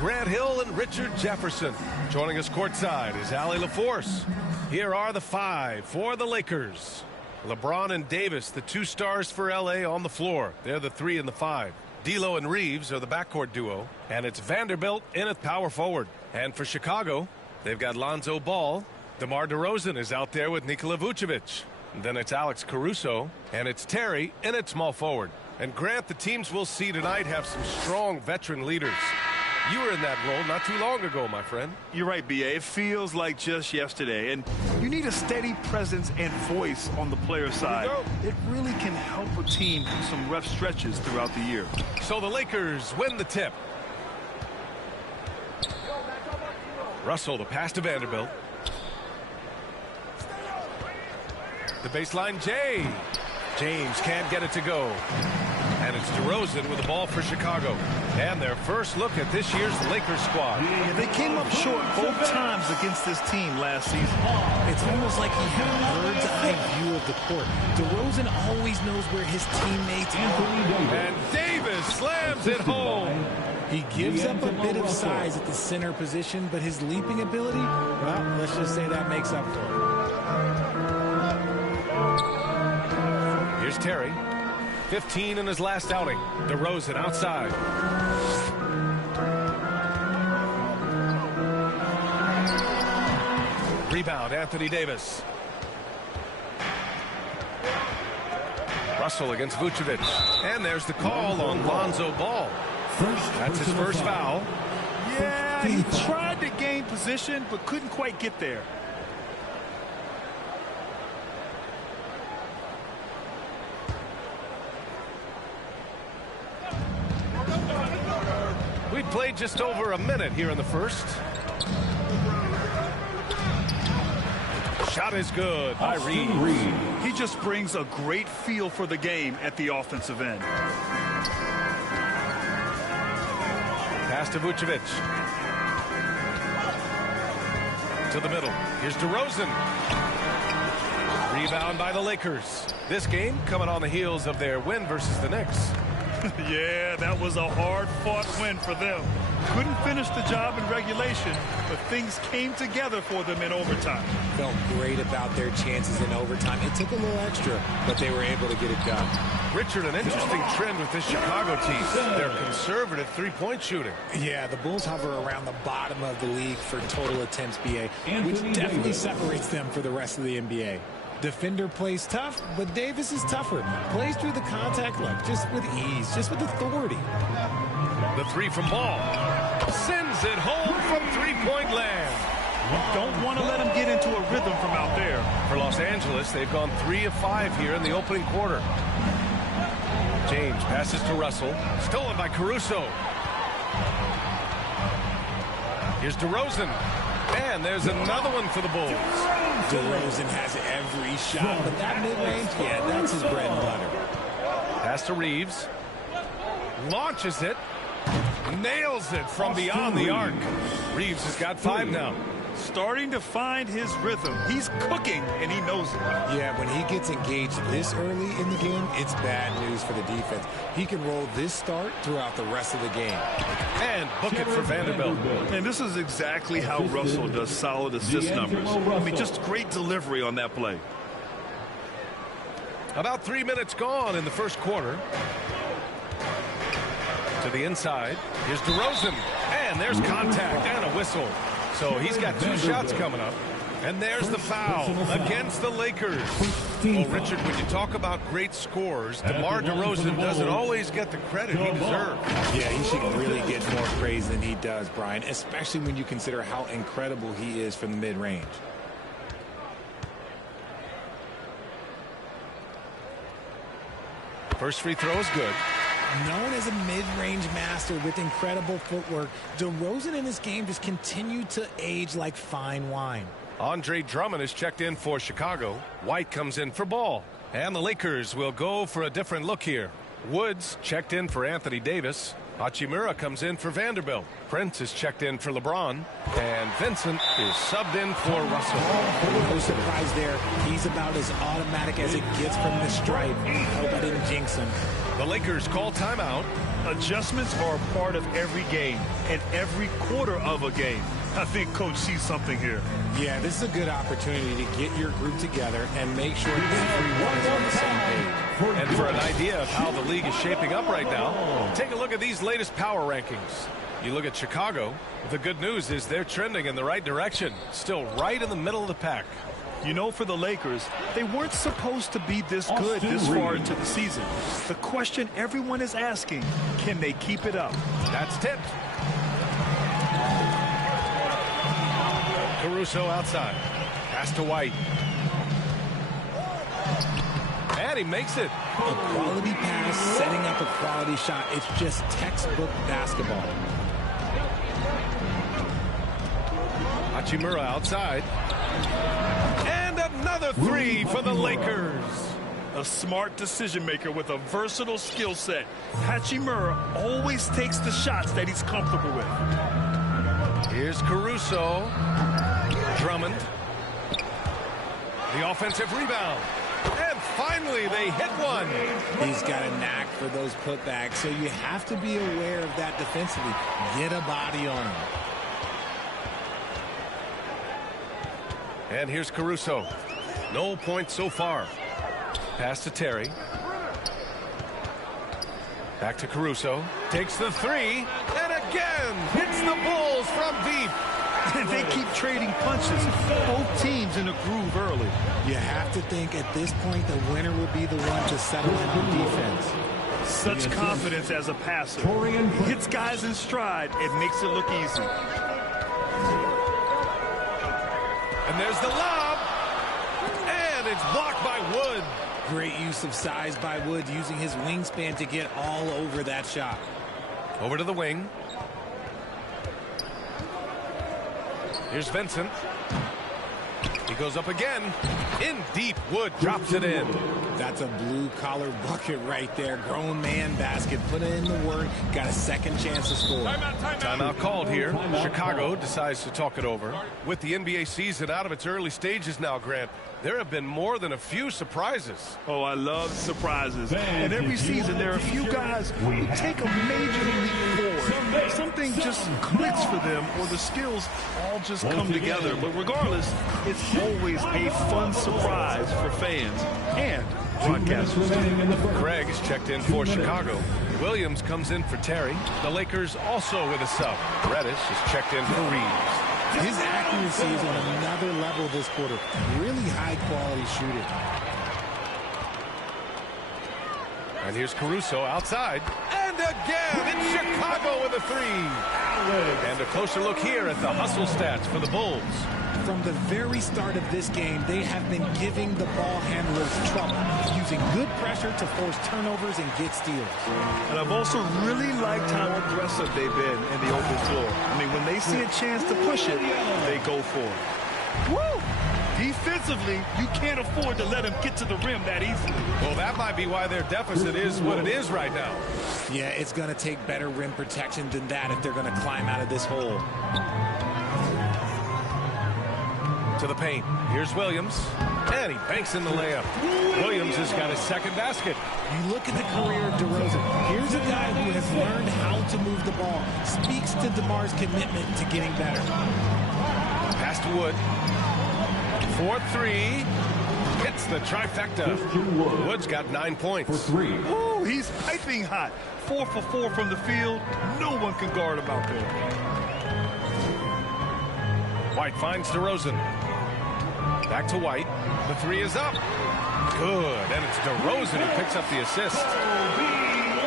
Grant Hill and Richard Jefferson. Joining us courtside is Allie LaForce. Here are the five for the Lakers. LeBron and Davis, the two stars for LA on the floor. They're the 3 and the 5. D'Lo and Reeves are the backcourt duo. And it's Vanderbilt in at power forward. And for Chicago, they've got Lonzo Ball. DeMar DeRozan is out there with Nikola Vucevic. And then it's Alex Caruso. And it's Terry in at small forward. And Grant, the teams we'll see tonight have some strong veteran leaders. You were in that role not too long ago, my friend. You're right, B.A. It feels like just yesterday. And you need a steady presence and voice on the player side. It really can help a team through some rough stretches throughout the year. So the Lakers win the tip. Russell, the pass to Vanderbilt. The baseline, James can't get it to go. And it's DeRozan with the ball for Chicago. And their first look at this year's Lakers squad. Yeah, they came up short both times against this team last season. It's almost like he had a bird's eye view of the court. DeRozan always knows where his teammates are. And Davis slams it home. He gives up a bit of size at the center position, but his leaping ability, well, let's just say that makes up for it. Here's Terry. 15 in his last outing. DeRozan outside. Rebound, Anthony Davis. Russell against Vucevic. And there's the call on Lonzo Ball. That's his first foul. Yeah, he tried to gain position, but couldn't quite get there. We played just over a minute here in the first. Shot is good by Reeves. He just brings a great feel for the game at the offensive end. Pass to Vucevic. To the middle. Here's DeRozan. Rebound by the Lakers. This game coming on the heels of their win versus the Knicks. Yeah, that was a hard-fought win for them. Couldn't finish the job in regulation, but things came together for them in overtime. Felt great about their chances in overtime. It took a little extra, but they were able to get it done. Richard, an interesting trend with this Chicago team. They're conservative three-point shooting. Yeah, the Bulls hover around the bottom of the league for total attempts, BA, which definitely separates them for the rest of the NBA. Defender plays tough, but Davis is tougher. Plays through the contact look, just with ease, just with authority. The three from Ball. Sends it home from three-point land. You don't want to let him get into a rhythm from out there. For Los Angeles, they've gone 3 of 5 here in the opening quarter. James passes to Russell. Stolen by Caruso. Here's DeRozan. And there's another one for the Bulls. DeRozan has every shot, but that mid-range, yeah, that's his bread and butter. Pass to Reeves. Launches it. Nails it from beyond the arc. Reeves has got 5 now. Starting to find his rhythm. He's cooking, and he knows it. Yeah, when he gets engaged this early in the game, it's bad news for the defense. He can roll this start throughout the rest of the game. And book it for Vanderbilt. And this is exactly how Russell does solid assist numbers. I mean, just great delivery on that play. About 3 minutes gone in the first quarter. To the inside. Here's DeRozan. And there's contact and a whistle. So he's got 2 shots coming up. And there's the foul against the Lakers. Well, Richard, when you talk about great scorers, DeMar DeRozan doesn't always get the credit he deserves. Yeah, he should really get more praise than he does, Brian, especially when you consider how incredible he is from the mid-range. First free throw is good. Known as a mid-range master with incredible footwork, DeRozan in this game just continued to age like fine wine. Andre Drummond is checked in for Chicago. White comes in for Ball. And the Lakers will go for a different look here. Woods checked in for Anthony Davis. Hachimura comes in for Vanderbilt. Prince is checked in for LeBron. And Vincent is subbed in for Russell. No surprise there. He's about as automatic as it gets from the stripe. Hope I didn't jinx him. The Lakers call timeout. Adjustments are a part of every game and every quarter of a game. I think Coach sees something here. Yeah, this is a good opportunity to get your group together and make sure everyone is on the same page. And for an idea of how the league is shaping up right now, take a look at these latest power rankings. You look at Chicago. The good news is they're trending in the right direction. Still right in the middle of the pack. You know, for the Lakers, they weren't supposed to be this good this far into the season. The question everyone is asking, can they keep it up? That's tipped. Caruso outside. Pass to White. And he makes it. A quality pass, setting up a quality shot. It's just textbook basketball. Hachimura outside. And another three for the Lakers. A smart decision maker with a versatile skill set. Hachimura always takes the shots that he's comfortable with. Here's Caruso. Drummond. The offensive rebound. And finally, they hit one. He's got a knack for those putbacks, so you have to be aware of that defensively. Get a body on him. And here's Caruso. No points so far. Pass to Terry. Back to Caruso. Takes the three. And again, hits the Bulls from deep. They keep trading punches. Both teams in a groove early. You have to think at this point the winner will be the one to settle in on defense. Such confidence as a passer. Hits guys in stride and makes it look easy. And there's the lob. And it's blocked by Wood. Great use of size by Wood, using his wingspan to get all over that shot. Over to the wing. Here's Vincent. He goes up again. In deep. Wood drops it in. That's a blue-collar bucket right there. Grown man basket. Put in the work. Got a second chance to score. Timeout called here. Chicago decides to talk it over. With the NBA season out of its early stages now, Grant, there have been more than a few surprises. Oh, I love surprises. And every season, there are a few guys who take a major leap forward. Something just clicks for them, or the skills all just come together. But regardless, it's always a fun surprise for fans and broadcasters. Craig is checked in for Chicago. Williams comes in for Terry. The Lakers also with a sub. Reddish is checked in for Reeves. His accuracy is on another level this quarter. Really high-quality shooting. And here's Caruso outside. And again, it's Chicago with a three. And a closer look here at the hustle stats for the Bulls. From the very start of this game, they have been giving the ball handlers trouble, using good pressure to force turnovers and get steals. And I've also really liked how aggressive they've been in the open floor. I mean, when they see a chance to push it, they go for it. Woo! Defensively, you can't afford to let them get to the rim that easily. Well, that might be why their deficit is what it is right now. Yeah, it's going to take better rim protection than that if they're going to climb out of this hole. To the paint. Here's Williams. And he banks in the layup. Williams has got his second basket. You look at the career of DeRozan. Here's a guy who has learned how to move the ball. Speaks to DeMar's commitment to getting better. Pass to Wood. 4-3. Hits the trifecta. Wood's got 9 points. Ooh, he's piping hot. 4 for 4 from the field. No one can guard him out there. White finds DeRozan. Back to White. The three is up. Good. And it's DeRozan who picks up the assist.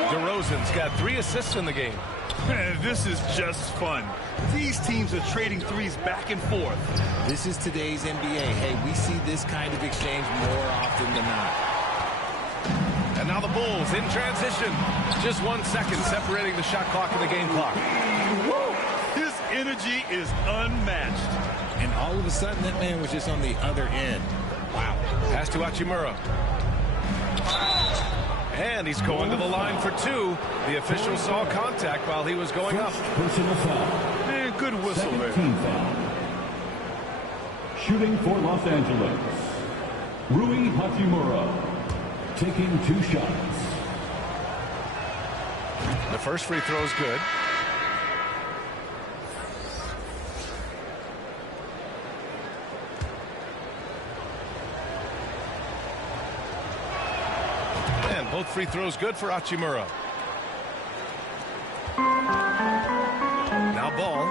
DeRozan's got 3 assists in the game. This is just fun. These teams are trading threes back and forth. This is today's NBA. Hey, we see this kind of exchange more often than not. And now the Bulls in transition. Just 1 second separating the shot clock and the game clock. Woo! His energy is unmatched. And all of a sudden, that man was just on the other end. Wow. Pass to Hachimura. And he's going to the line for two. The official saw contact while he was going up. Personal foul. Man, good whistle there. Team foul. Shooting for Los Angeles, Rui Hachimura, taking 2 shots. The first free throw is good. And both free throws good for Hachimura. Now ball.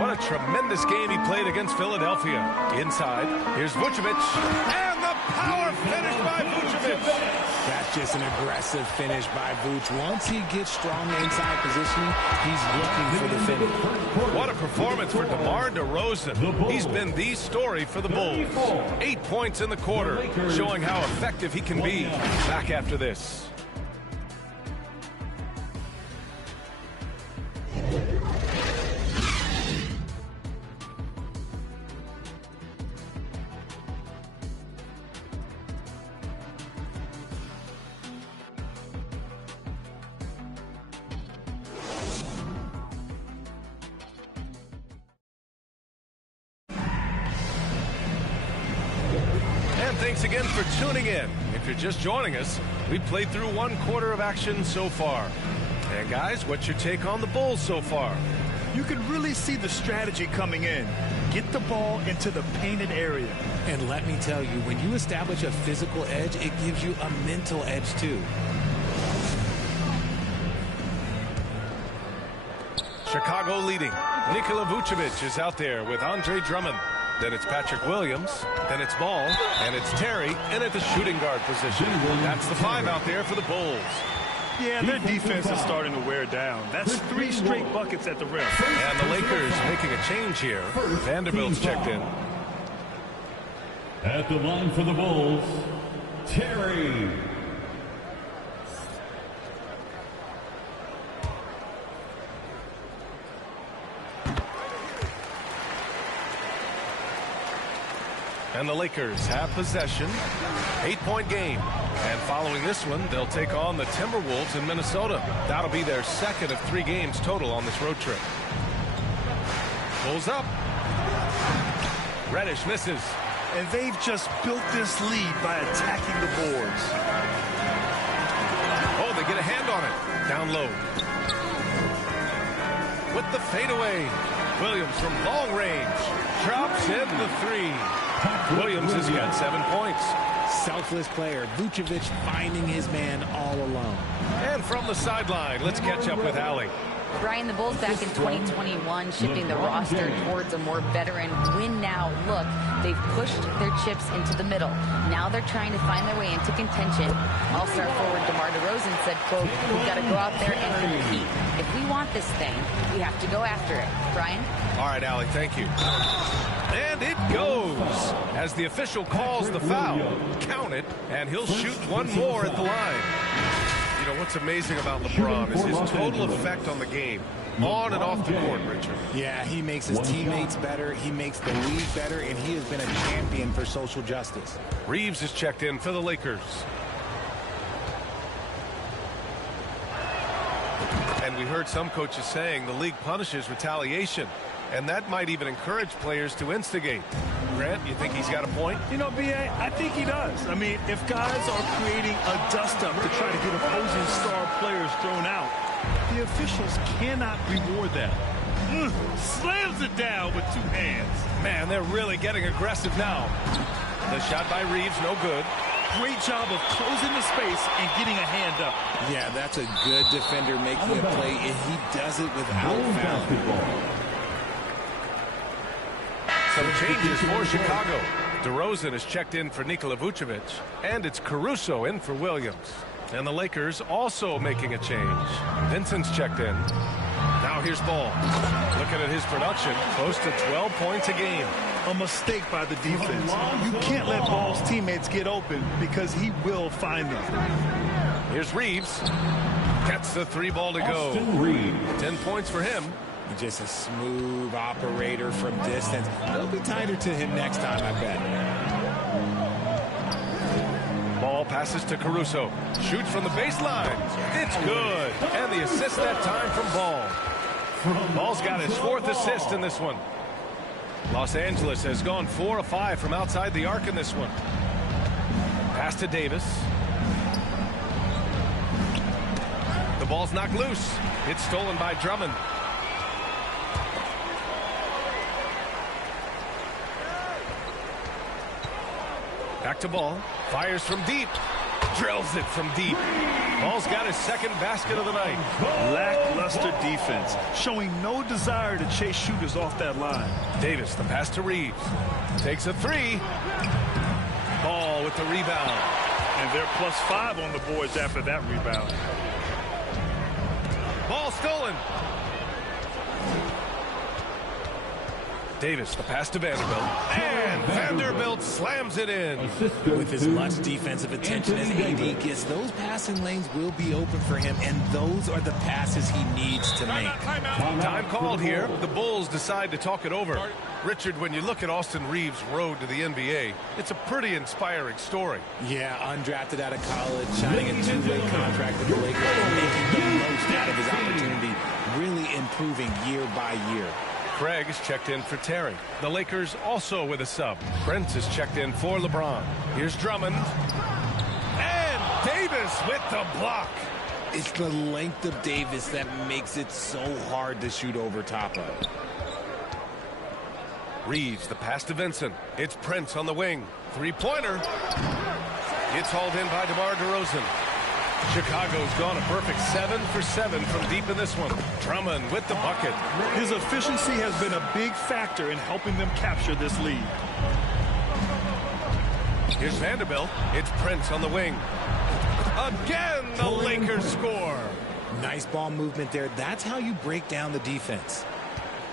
What a tremendous game he played against Philadelphia. Inside, here's Vucevic. And the power finish by Vucevic. That's just an aggressive finish by Vuce. Once he gets strong inside positioning, he's looking for the finish. What a performance for DeMar DeRozan. He's been the story for the Bulls. 8 points in the quarter, showing how effective he can be. Back after this. Thanks again for tuning in. If you're just joining us, we played through 1 quarter of action so far. And guys, what's your take on the Bulls so far? You can really see the strategy coming in. Get the ball into the painted area. And let me tell you, when you establish a physical edge, it gives you a mental edge too. Chicago leading. Nikola Vucevic is out there with Andre Drummond. Then it's Patrick Williams. Then it's Ball. And it's Terry in at the shooting guard position. That's the 5 out there for the Bulls. Yeah, their defense is starting to wear down. That's 3 straight buckets at the rim. And the Lakers making a change here. Vanderbilt's checked in. At the line for the Bulls, Terry. And the Lakers have possession. 8-point game. And following this one, they'll take on the Timberwolves in Minnesota. That'll be their second of 3 games total on this road trip. Pulls up. Reddish misses. And they've just built this lead by attacking the boards. Oh, they get a hand on it. Down low. With the fadeaway. Williams from long range. Drops in the 3. Williams has got 7 points. Selfless player. Vucevic finding his man all alone. And from the sideline, let's catch up with Allie. Brian, the Bulls back in 2021 shifting the roster towards a more veteran win-now look. They've pushed their chips into the middle. Now they're trying to find their way into contention. All-star forward DeMar DeRozan said, quote, "We've got to go out there and compete. If we want this thing, we have to go after it." Brian? All right, Allie, thank you. And it goes as the official calls the foul. Count it, and he'll shoot one more at the line. You know, what's amazing about LeBron is his total effect on the game, on and off the court, Richard. Yeah, he makes his teammates better, he makes the league better, and he has been a champion for social justice. Reeves is checked in for the Lakers. And we heard some coaches saying the league punishes retaliation, and that might even encourage players to instigate. Grant, you think he's got a point? You know, B.A., I think he does. I mean, if guys are creating a dust-up to try to get opposing star players thrown out, the officials cannot reward that. Slams it down with 2 hands. Man, they're really getting aggressive now. The shot by Reeves, no good. Great job of closing the space and getting a hand up. Yeah, that's a good defender making a play, and he does it without fouling. Some changes for Chicago. DeRozan is checked in for Nikola Vucevic, and it's Caruso in for Williams. And the Lakers also making a change. Vincent's checked in. Now here's Ball. Looking at his production, close to 12 points a game. A mistake by the defense. You can't let Ball's teammates get open because he will find them. Here's Reeves. Gets the 3 ball to go. 10 points for him. Just a smooth operator from distance. They'll be tighter to him next time, I bet. Ball passes to Caruso. Shoots from the baseline. It's good. And the assist that time from Ball. Ball's got his 4th assist in this one. Los Angeles has gone 4 of 5 from outside the arc in this one. Pass to Davis. The ball's knocked loose. It's stolen by Drummond. Back to Ball. Fires from deep. Drills it from deep. Ball's got his 2nd basket of the night. Lackluster defense, showing no desire to chase shooters off that line. Davis, the pass to Reeves. Takes a 3. Ball with the rebound. And they're +5 on the boards after that rebound. Ball stolen. Davis, the pass to Vanderbilt. And Vanderbilt slams it in. With as much defensive attention as AD gets, those passing lanes will be open for him, and those are the passes he needs to make. Time called here. The Bulls decide to talk it over. Richard, when you look at Austin Reeves' road to the NBA, it's a pretty inspiring story. Yeah, undrafted out of college, signing a 2-way contract with the Lakers, and making the most out of his opportunity, really improving year by year. Craig is checked in for Terry. The Lakers also with a sub. Brent is checked in for LeBron. Here's Drummond. And Davis with the block. It's the length of Davis that makes it so hard to shoot over top of. Reeves, the pass to Vincent. It's Prince on the wing. 3-pointer. It's hauled in by DeMar DeRozan. Chicago's gone a perfect 7 for 7 from deep in this one. Drummond with the bucket. His efficiency has been a big factor in helping them capture this lead. Here's Vanderbilt. It's Prince on the wing. Again, the Lakers score. Nice ball movement there. That's how you break down the defense.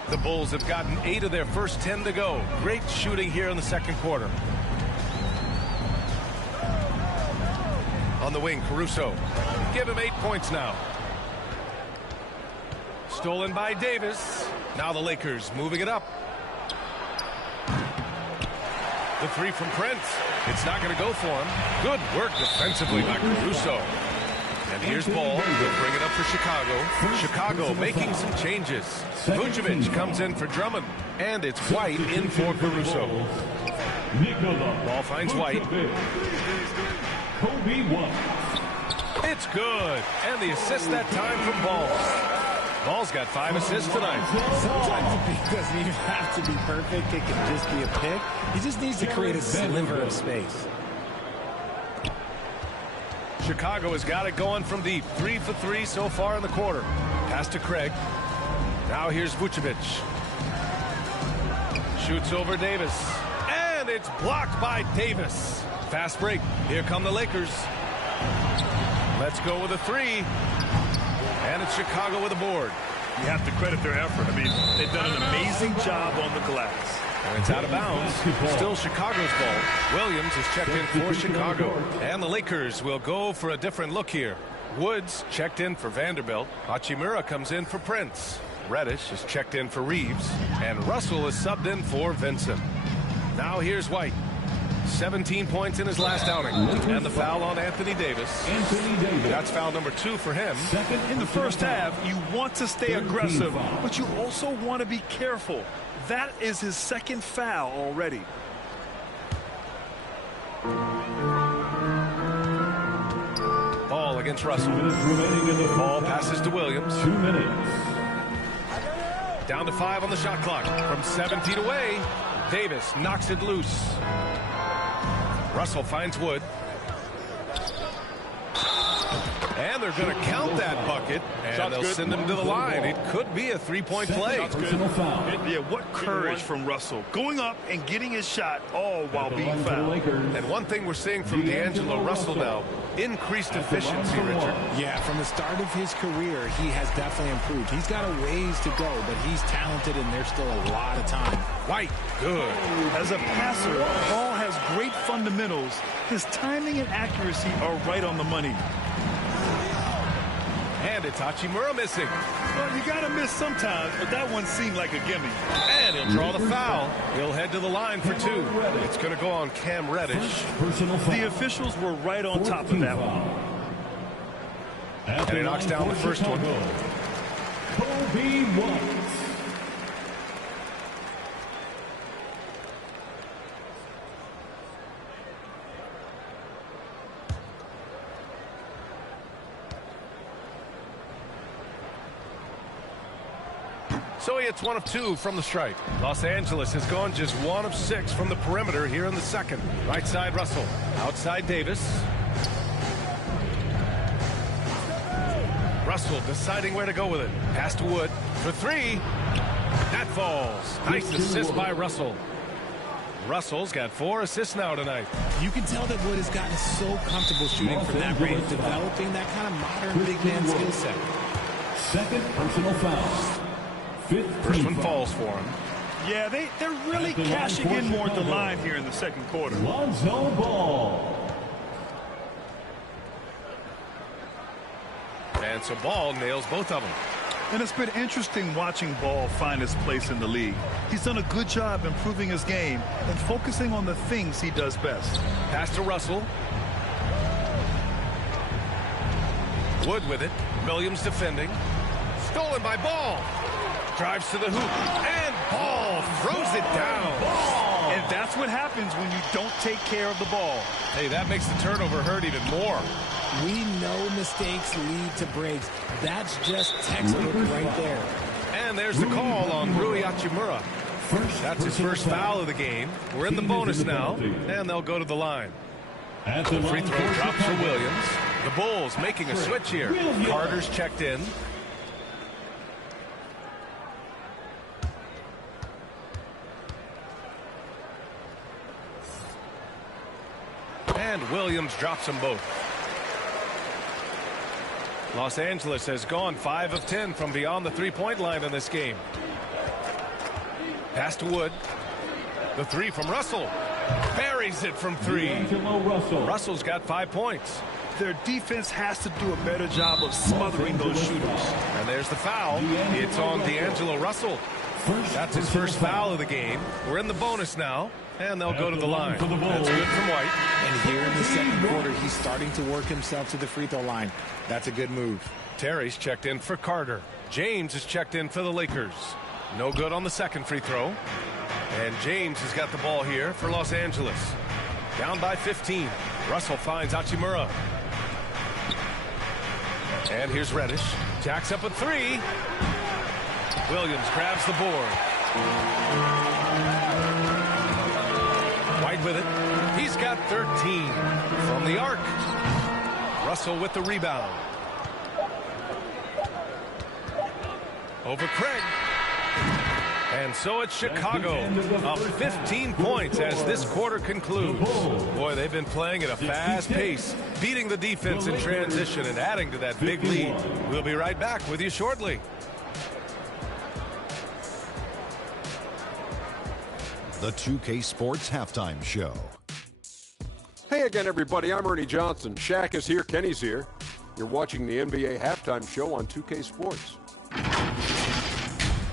The Bulls have gotten 8 of their first 10 to go. Great shooting here in the 2nd quarter. On the wing, Caruso. Give him 8 points now. Stolen by Davis. Now the Lakers moving it up. The 3 from Prince. It's not going to go for him. Good work defensively by Caruso. And here's Ball. He'll bring it up for Chicago. Chicago making some changes. Vucevic comes in for Drummond. And it's White in for Caruso. Ball finds White. It's good. And the assist that time from Ball. Ball's got 5 assists tonight. Sometimes a pick doesn't even have to be perfect. It can just be a pick. He just needs to create a sliver of space. Chicago has got it going from deep. 3 for 3 so far in the quarter. Pass to Craig. Now here's Vucevic. Shoots over Davis. And it's blocked by Davis. Fast break. Here come the Lakers. Let's go with a 3. And it's Chicago with a board. You have to credit their effort. I mean, they've done an amazing job on the glass. And it's out of bounds. Still Chicago's ball. Williams is checked in for Chicago. And the Lakers will go for a different look here. Woods checked in for Vanderbilt. Hachimura comes in for Prince. Reddish is checked in for Reeves. And Russell is subbed in for Vincent. Now here's White. 17 points in his last outing. And the foul on Anthony Davis. That's foul number 2 for him. In the first half, you want to stay aggressive, but you also want to be careful. That is his 2nd foul already. Ball against Russell. Ball passes to Williams. 2 minutes. Down to 5 on the shot clock. From 7 feet away, Davis knocks it loose. Russell finds Wood. And they're going to count that bucket, and they'll send him to the line. It could be a 3-point play. Yeah, what courage from Russell. Going up and getting his shot, all while being fouled. And one thing we're seeing from D'Angelo Russell now, increased efficiency, Richard. Yeah, from the start of his career, he has definitely improved. He's got a ways to go, but he's talented, and there's still a lot of time. White, good. As a passer, Ball has great fundamentals. His timing and accuracy are right on the money. And And it's Hachimura missing. Well, you got to miss sometimes, but that one seemed like a gimme. And he'll draw the foul. He'll head to the line for two. It's going to go on Cam Reddish. The officials were right on top of that one. And he knocks down the first one. Kobe White. So he hits 1 of 2 from the stripe. Los Angeles has gone just 1 of 6 from the perimeter here in the second. Right side Russell. Outside Davis. Russell deciding where to go with it. Pass to Wood for 3. That falls. Nice assist by Russell. Russell's got 4 assists now tonight. You can tell that Wood has gotten so comfortable shooting from that range, developing that kind of modern big man skill set. Second personal foul. First one falls for him. Yeah, they're really cashing in more at the line here in the second quarter. Lonzo Ball. And so Ball nails both of them. And it's been interesting watching Ball find his place in the league. He's done a good job improving his game and focusing on the things he does best. Pass to Russell. Wood with it. Williams defending. Stolen by Ball. Drives to the hoop. And Ball throws it down. And that's what happens when you don't take care of the ball. Hey, that makes the turnover hurt even more. We know mistakes lead to breaks. That's just textbook right there. And there's the call on Rui Hachimura. That's his first foul of the game. We're in the bonus now, and they'll go to the line. The free throw drops for Williams. The Bulls making a switch here. Carter's checked in. And Williams drops them both. Los Angeles has gone 5 of 10 from beyond the three-point line in this game. Pass to Wood. The 3 from Russell. Buries it from 3. Russell's got 5 points. Their defense has to do a better job of smothering those shooters. And there's the foul. It's on D'Angelo Russell. That's his first foul of the game. We're in the bonus now, and they'll go to the line. That's good from White. And here in the second quarter, he's starting to work himself to the free throw line. That's a good move. Terry's checked in for Carter. James is checked in for the Lakers. No good on the second free throw. And James has got the ball here for Los Angeles. Down by 15. Russell finds Hachimura. And here's Reddish. Jacks up a 3. Williams grabs the board. White with it. He's got 13 from the arc. Russell with the rebound. Over Craig. And so it's Chicago up 15 points as this quarter concludes. Boy, they've been playing at a fast pace, beating the defense in transition and adding to that big lead. We'll be right back with you shortly. The 2K Sports Halftime Show. Hey again, everybody. I'm Ernie Johnson. Shaq is here. Kenny's here. You're watching the NBA Halftime Show on 2K Sports.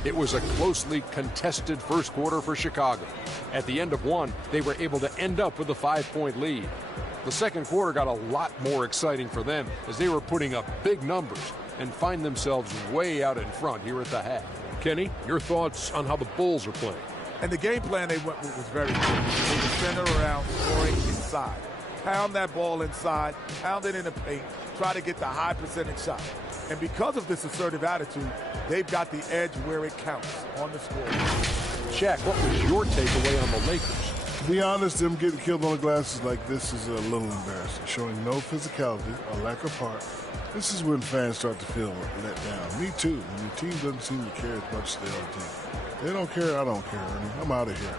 It was a closely contested first quarter for Chicago. At the end of one, they were able to end up with a 5-point lead. The second quarter got a lot more exciting for them as they were putting up big numbers and find themselves way out in front here at the half. Kenny, your thoughts on how the Bulls are playing? And the game plan they went with was very good. They would center around, scoring inside. Pound that ball inside, pound it in the paint, try to get the high percentage shot. And because of this assertive attitude, they've got the edge where it counts on the score. Shaq, what was your takeaway on the Lakers? To be honest, them getting killed on the glasses like this is a little embarrassing. Showing no physicality, a lack of heart. This is when fans start to feel let down. Me too. When your team doesn't seem to care as much as the other team. They don't care, I don't care, Ernie. I'm out of here.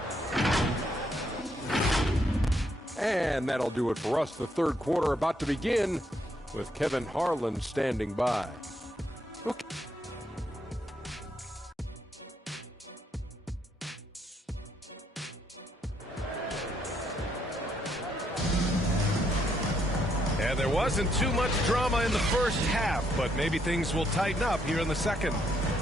And that'll do it for us. The third quarter about to begin with Kevin Harlan standing by. Okay. And there wasn't too much drama in the first half, but maybe things will tighten up here in the second.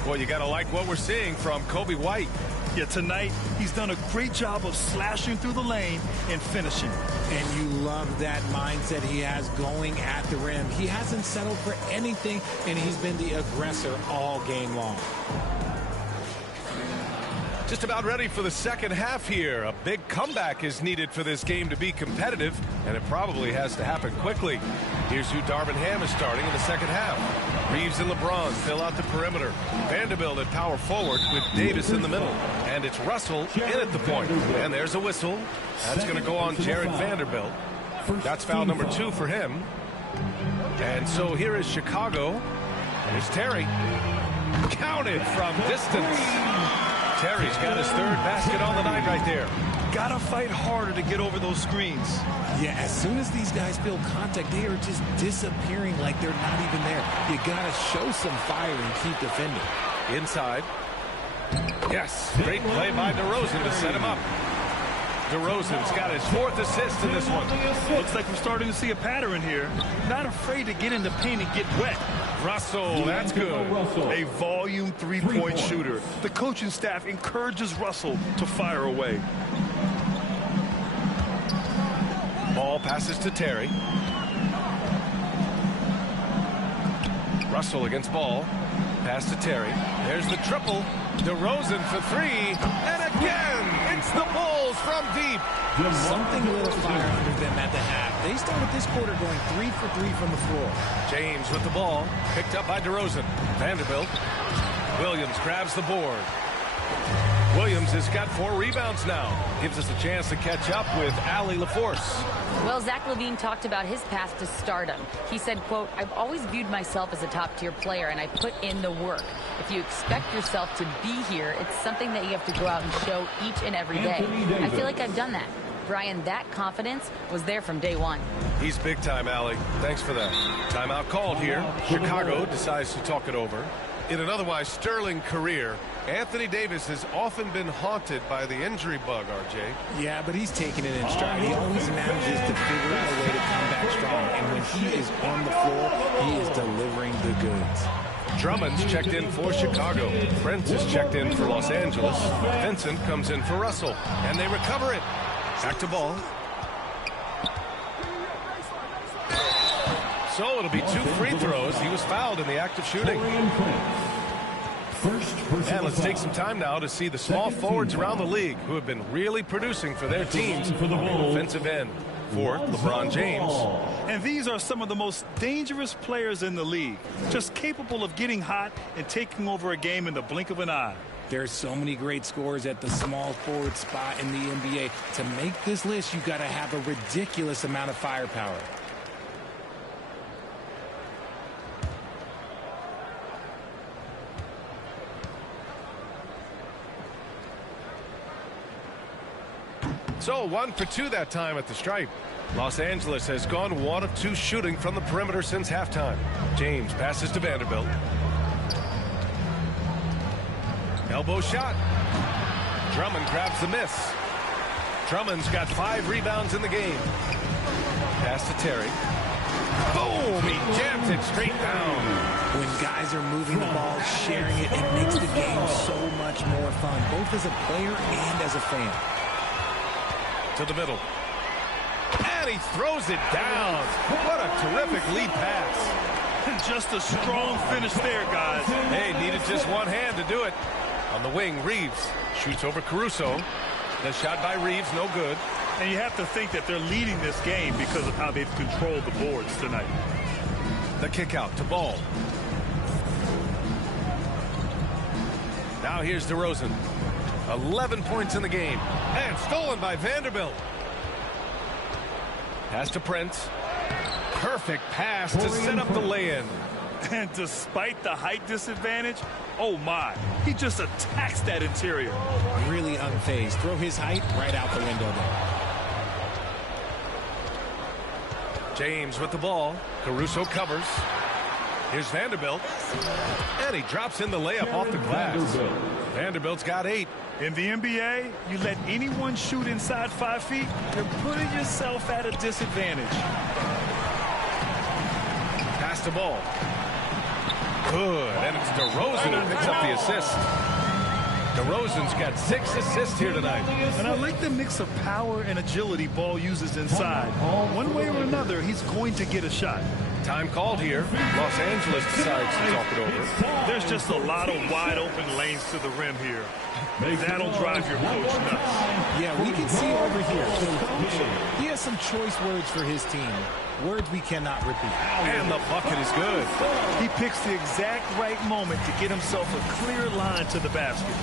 Well, you got to like what we're seeing from Kobe White. Yeah, tonight he's done a great job of slashing through the lane and finishing. And you love that mindset he has going at the rim. He hasn't settled for anything, and he's been the aggressor all game long. Just about ready for the second half here. A big comeback is needed for this game to be competitive, and it probably has to happen quickly. Here's who Darvin Ham is starting in the second half. Reeves and LeBron fill out the perimeter. Vanderbilt at power forward with Davis in the middle. And it's Russell in at the point. And there's a whistle. That's going to go on Jared Vanderbilt. That's foul number 2 for him. And so here is Chicago. Here's Terry. Counted from distance. Terry's got his third basket on the night right there. Gotta fight harder to get over those screens. Yeah, as soon as these guys feel contact, they are just disappearing like they're not even there. You gotta show some fire and keep defending. Inside. Yes, great play by DeRozan to set him up. DeRozan's got his 4th assist in this one. Looks like we're starting to see a pattern here. Not afraid to get in the paint and get wet. Russell, that's good. A volume three-point shooter. The coaching staff encourages Russell to fire away. Ball passes to Terry. Russell against Ball. Pass to Terry. There's the triple. DeRozan for 3. And again, it's the Bulls from deep. Something a little fire under them at the half. They started this quarter going 3 for 3 from the floor. James with the ball. Picked up by DeRozan. Vanderbilt. Williams grabs the board. Williams has got 4 rebounds now. Gives us a chance to catch up with Allie LaForce. Well, Zach LaVine talked about his path to stardom. He said, quote, "I've always viewed myself as a top-tier player, and I put in the work. If you expect yourself to be here, it's something that you have to go out and show each and every day. I feel like I've done that." Brian, that confidence was there from day one. He's big time, Allie. Thanks for that. Timeout called here. Chicago decides to talk it over. In an otherwise sterling career, Anthony Davis has often been haunted by the injury bug, RJ. Yeah, but he's taking it in stride. He always manages to figure out a way to come back strong. And when he is on the floor, he is delivering the goods. Drummond's checked in for Chicago. Brent is checked in for Los Angeles. Vincent comes in for Russell. And they recover it. Back to Ball. So it'll be 2 free throws. He was fouled in the act of shooting. And let's take some time now to see the small forwards around the league who have been really producing for their teams. For the offensive end for LeBron James. And these are some of the most dangerous players in the league. Just capable of getting hot and taking over a game in the blink of an eye. There's so many great scorers at the small forward spot in the NBA. To make this list, you got to have a ridiculous amount of firepower. So 1 for 2 that time at the stripe. Los Angeles has gone 1 of 2 shooting from the perimeter since halftime. James passes to Vanderbilt. Elbow shot. Drummond grabs the miss. Drummond's got 5 rebounds in the game. Pass to Terry. Boom! He jams it straight down. When guys are moving the ball, sharing it, it makes the game so much more fun, both as a player and as a fan. To the middle. And he throws it down. What a terrific lead pass. Just a strong finish there, guys. Hey, needed just one hand to do it. On the wing, Reeves shoots over Caruso. The shot by Reeves, no good. And you have to think that they're leading this game because of how they've controlled the boards tonight. The kick out to Ball. Now here's DeRozan. 11 points in the game. And stolen by Vanderbilt. Pass to Prince. Perfect pass to set up the lay-in. And despite the height disadvantage, oh my, he just attacks that interior. Really unfazed. Throw his height right out the window there. James with the ball. Caruso covers. Here's Vanderbilt. And he drops in the layup off the glass. Vanderbilt's got 8. In the NBA, you let anyone shoot inside 5 feet, you're putting yourself at a disadvantage. Pass the ball. Good. And it's DeRozan who picks up the assist. DeRozan's got 6 assists here tonight. And I like the mix of power and agility Ball uses inside. One way or another, he's going to get a shot. Time called here. Los Angeles decides to talk it over. There's just a lot of wide open lanes to the rim here. That'll drive your coach nuts. Yeah, we can see over here. He has some choice words for his team. Words we cannot repeat. And the bucket is good. He picks the exact right moment to get himself a clear line to the basket.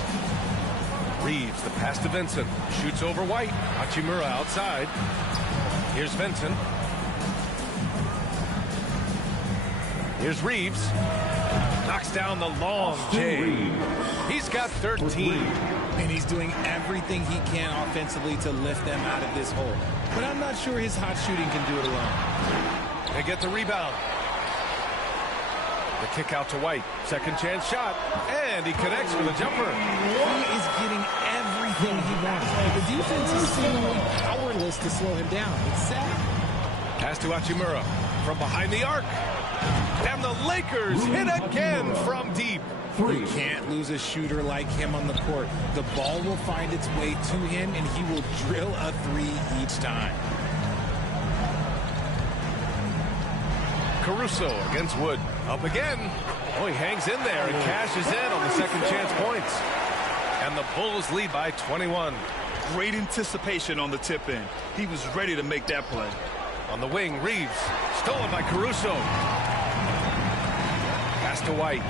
Reeves, the pass to Vincent. Shoots over White. Hachimura outside. Here's Vincent. Here's Reeves. Knocks down the long J. He's got 13. And he's doing everything he can offensively to lift them out of this hole. But I'm not sure his hot shooting can do it alone. They get the rebound. The kick out to White. Second chance shot. And he connects with a jumper. He is getting everything he wants. The defense is seemingly powerless to slow him down. It's sad. Pass to Hachimura from behind the arc. And the Lakers hit again from deep. You can't lose a shooter like him on the court. The ball will find its way to him, and he will drill a 3 each time. Caruso against Wood. Up again. Oh, he hangs in there and cashes in on the second chance points. And the Bulls lead by 21. Great anticipation on the tip in. He was ready to make that play. On the wing, Reeves. Stolen by Caruso. Pass to White.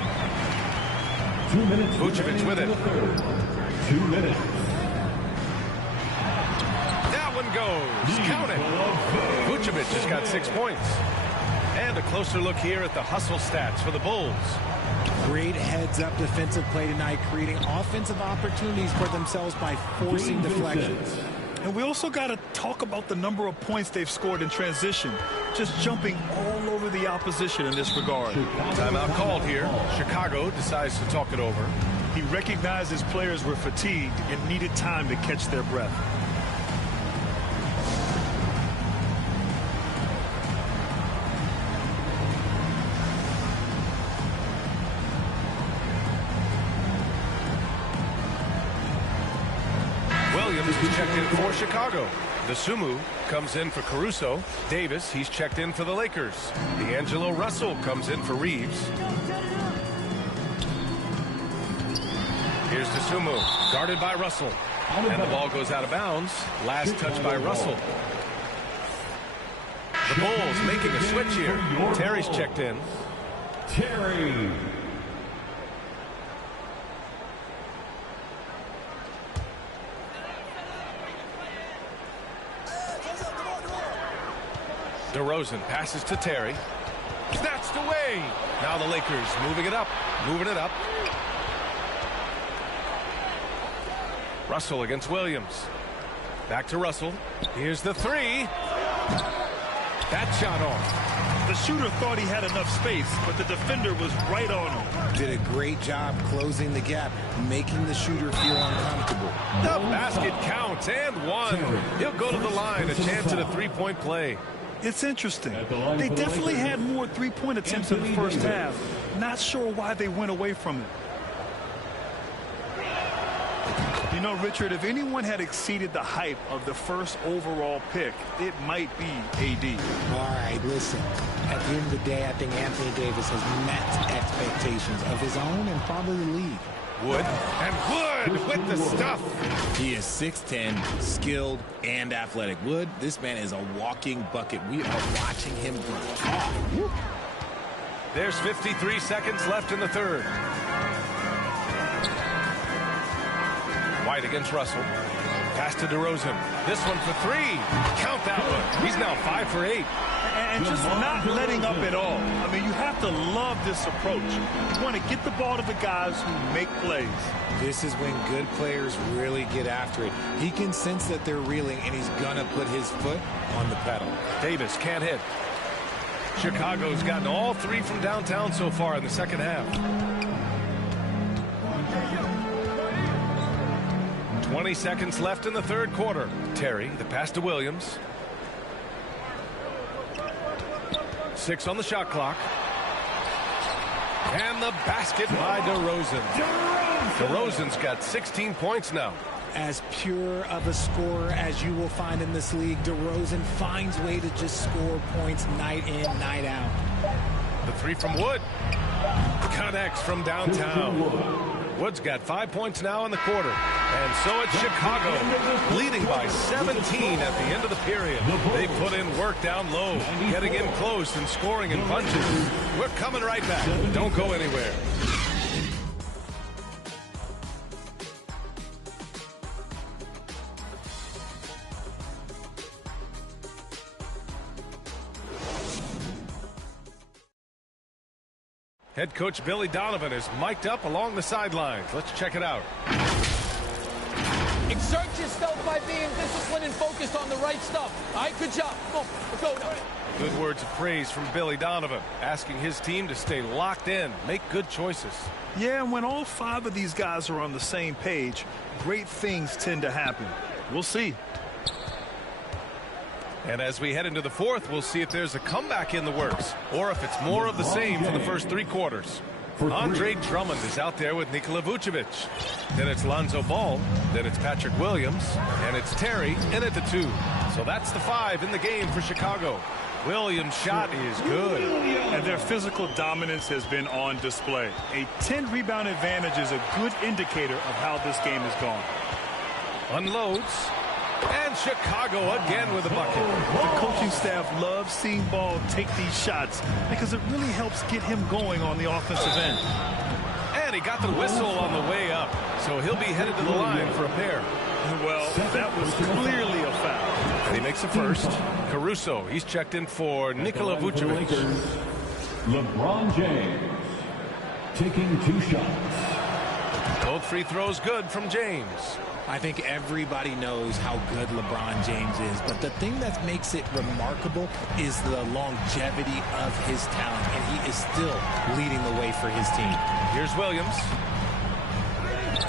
2 minutes. Vucevic with it. 2 minutes. That one goes. Count it. Vucevic has got 6 points. And a closer look here at the hustle stats for the Bulls. Great heads-up defensive play tonight, creating offensive opportunities for themselves by forcing deflections. And we also got to talk about the number of points they've scored in transition. Just jumping all over the opposition in this regard. Timeout called here. Chicago decides to talk it over. He recognized his players were fatigued and needed time to catch their breath. Williams is checked in for Chicago. The Sumu comes in for Caruso. Davis, he's checked in for the Lakers. D'Angelo Russell comes in for Reeves. Here's the Sumu, guarded by Russell. And the ball goes out of bounds. Last touch by Russell. The Bulls making a switch here. Terry's checked in. Terry. DeRozan passes to Terry. Snatched away. Now the Lakers moving it up. Russell against Williams. Back to Russell. Here's the 3. That shot off. The shooter thought he had enough space, but the defender was right on him. Did a great job closing the gap, making the shooter feel uncomfortable. The basket counts and one. He'll go to the line. A chance at a three-point play. It's interesting. They definitely had more three-point attempts in the first half. Not sure why they went away from it. You know, Richard, if anyone had exceeded the hype of the first overall pick, it might be AD. All right, listen. At the end of the day, I think Anthony Davis has met expectations of his own and probably the league. Wood, and Wood with the stuff. He is 6'10", skilled, and athletic. Wood, this man is a walking bucket. We are watching him grow. There's 53 seconds left in the third. White against Russell. Pass to DeRozan. This one for 3. Count that one. He's now 5 for 8. And just not letting up at all. I mean, you have to love this approach. You want to get the ball to the guys who make plays. This is when good players really get after it. He can sense that they're reeling, and he's going to put his foot on the pedal. Davis can't hit. Chicago's gotten all 3 from downtown so far in the second half. 20 seconds left in the third quarter. Terry, the pass to Williams. 6 on the shot clock. And the basket by DeRozan. DeRozan's got 16 points now. As pure of a scorer as you will find in this league, DeRozan finds a way to just score points night in, night out. The three from Wood. Connects from downtown. Wood's got 5 points now in the quarter. And so it's Chicago, leading by 17 at the end of the period. They put in work down low, getting in close and scoring in bunches. We're coming right back. Don't go anywhere. Head coach Billy Donovan is mic'd up along the sidelines. Let's check it out. Exert yourself by being disciplined and focused on the right stuff. All right, good job. Go. Good words of praise from Billy Donovan, asking his team to stay locked in, make good choices. Yeah, and when all 5 of these guys are on the same page, great things tend to happen. We'll see. And as we head into the fourth, we'll see if there's a comeback in the works or if it's more of the same for the first 3 quarters. Andre Drummond is out there with Nikola Vucevic. Then it's Lonzo Ball. Then it's Patrick Williams. And it's Terry in at the 2. So that's the 5 in the game for Chicago. Williams' shot is good. And their physical dominance has been on display. A 10-rebound advantage is a good indicator of how this game has gone. Unloads. And Chicago again with a bucket. The coaching staff loves seeing Ball take these shots because it really helps get him going on the offensive end. And he got the whistle on the way up, so he'll be headed to the line for a pair. Well, that was clearly a foul. And he makes the first. Caruso, he's checked in for Nikola Vucevic. LeBron James taking 2 shots. Both free throws good from James. I think everybody knows how good LeBron James is, but the thing that makes it remarkable is the longevity of his talent, and he is still leading the way for his team. Here's Williams.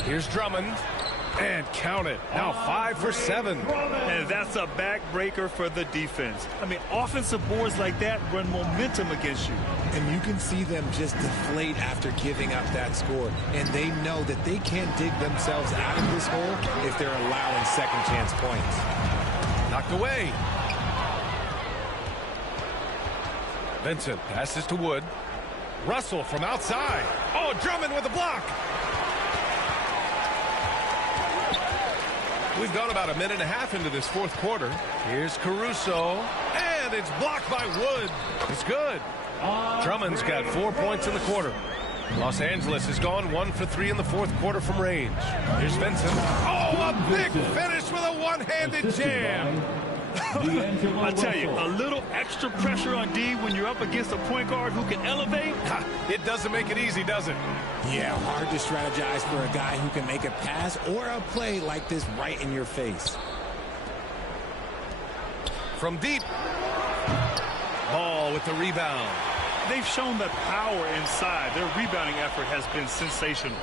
Here's Drummond. And count it. Now 5 for 7. And that's a backbreaker for the defense. I mean, offensive boards like that run momentum against you. And you can see them just deflate after giving up that score. And they know that they can't dig themselves out of this hole if they're allowing second chance points. Knocked away. Vincent passes to Wood. Russell from outside. Oh, Drummond with the block. We've gone about a minute and a half into this fourth quarter. Here's Caruso. And it's blocked by Wood. It's good. Drummond's got 4 points in the quarter. Los Angeles has gone 1 for 3 in the fourth quarter from range. Here's Vincent. Oh, a big finish with a one-handed jam. I tell you, a little extra pressure on D when you're up against a point guard who can elevate. It doesn't make it easy, does it? Yeah, hard to strategize for a guy who can make a pass or a play like this right in your face. From deep. Ball with the rebound. They've shown that power inside. Their rebounding effort has been sensational.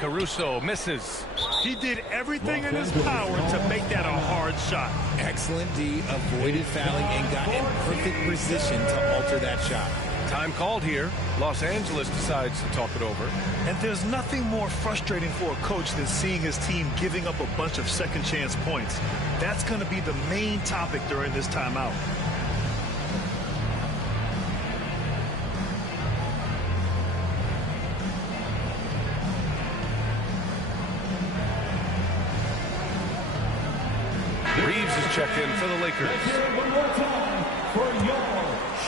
Caruso misses. He did everything in his power to make that a hard shot. Excellent D, avoided fouling and got in perfect position to alter that shot. Time called here. Los Angeles decides to talk it over. And there's nothing more frustrating for a coach than seeing his team giving up a bunch of second chance points. That's going to be the main topic during this timeout. Reeves is checked in for the Lakers. One more time for your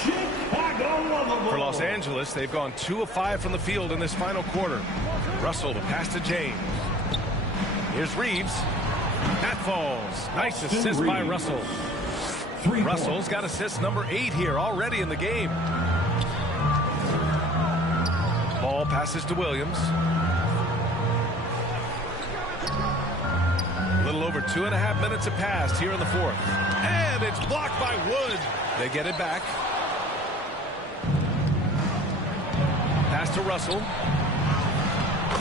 Chicago. For Los Angeles, they've gone 2 of 5 from the field in this final quarter. Russell to pass to James. Here's Reeves. That falls. Nice assist by Russell. Russell's got assist number 8 here already in the game. Ball passes to Williams. A little over 2.5 minutes have passed here in the fourth. And it's blocked by Wood. They get it back. Pass to Russell.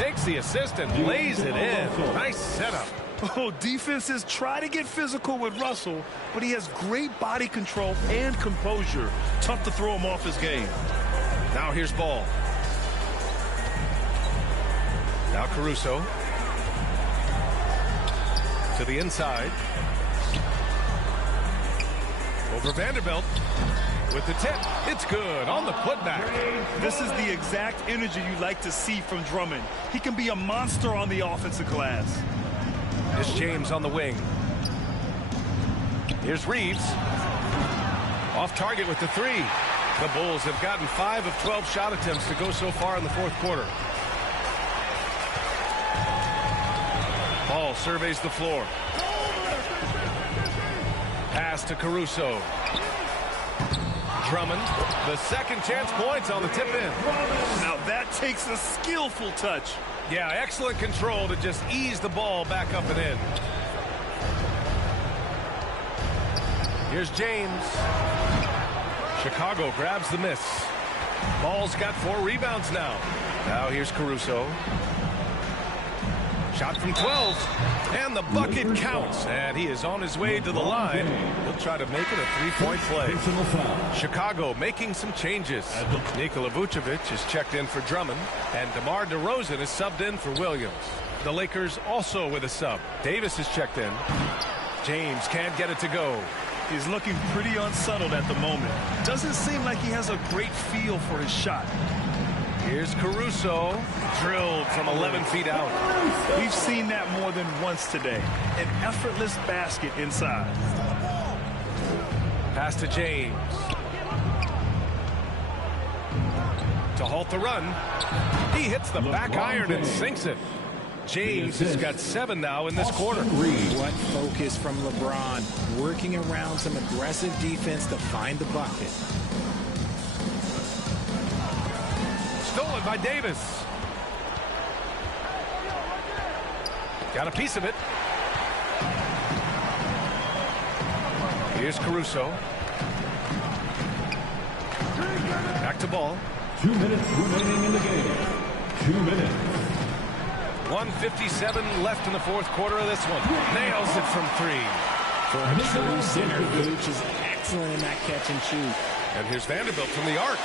Takes the assist and lays it in. Nice setup. Oh, defenses try to get physical with Russell, but he has great body control and composure. Tough to throw him off his game. Now here's Ball. Now Caruso to the inside. Over Vanderbilt with the tip. It's good on the putback. This is the exact energy you like to see from Drummond. He can be a monster on the offensive glass. Here's James on the wing. Here's Reeves. Off target with the three. The Bulls have gotten 5 of 12 shot attempts to go so far in the fourth quarter. Ball surveys the floor. Pass to Caruso. Drummond, the second chance points on the tip in. Now that takes a skillful touch. Yeah, excellent control to just ease the ball back up and in. Here's James. Chicago grabs the miss. Ball's got 4 rebounds now. Now here's Caruso. Shot from 12. And the bucket counts. And he is on his way to the line. He'll try to make it a 3-point play. Chicago making some changes. Nikola Vucevic is checked in for Drummond. And DeMar DeRozan is subbed in for Williams. The Lakers also with a sub. Davis is checked in. James can't get it to go. He's looking pretty unsettled at the moment. Doesn't seem like he has a great feel for his shot. Here's Caruso, drilled from 11 feet out. We've seen that more than once today. An effortless basket inside. Pass to James. To halt the run. He hits the back iron and sinks it. James has got 7 now in this quarter. What focus from LeBron, working around some aggressive defense to find the bucket. Stolen by Davis. Got a piece of it. Here's Caruso. Back to ball. 2 minutes remaining in the game. 2 minutes. 1:57 left in the fourth quarter of this one. Nails it from 3. For a true center, Vooch is excellent in that catch and shoot. And here's Vanderbilt from the arc.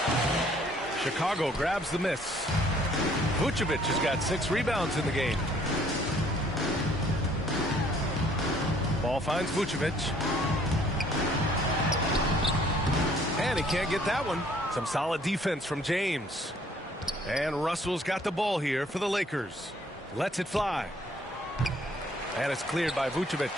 Chicago grabs the miss. Vucevic has got 6 rebounds in the game. Ball finds Vucevic. And he can't get that one. Some solid defense from James. And Russell's got the ball here for the Lakers. Lets it fly. And it's cleared by Vucevic.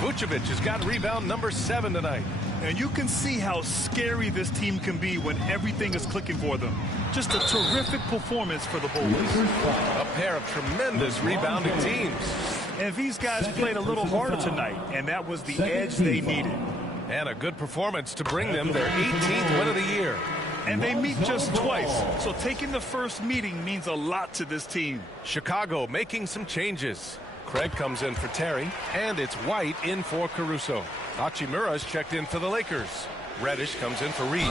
Vucevic has got rebound number 7 tonight. And you can see how scary this team can be when everything is clicking for them. Just a terrific performance for the Bulls. A pair of tremendous rebounding teams. And these guys played a little harder tonight, and that was the edge they needed. And a good performance to bring them their 18th win of the year. And they meet just twice, so taking the first meeting means a lot to this team. Chicago making some changes. Craig comes in for Terry, and it's White in for Caruso. Hachimura's checked in for the Lakers. Reddish comes in for Reeves.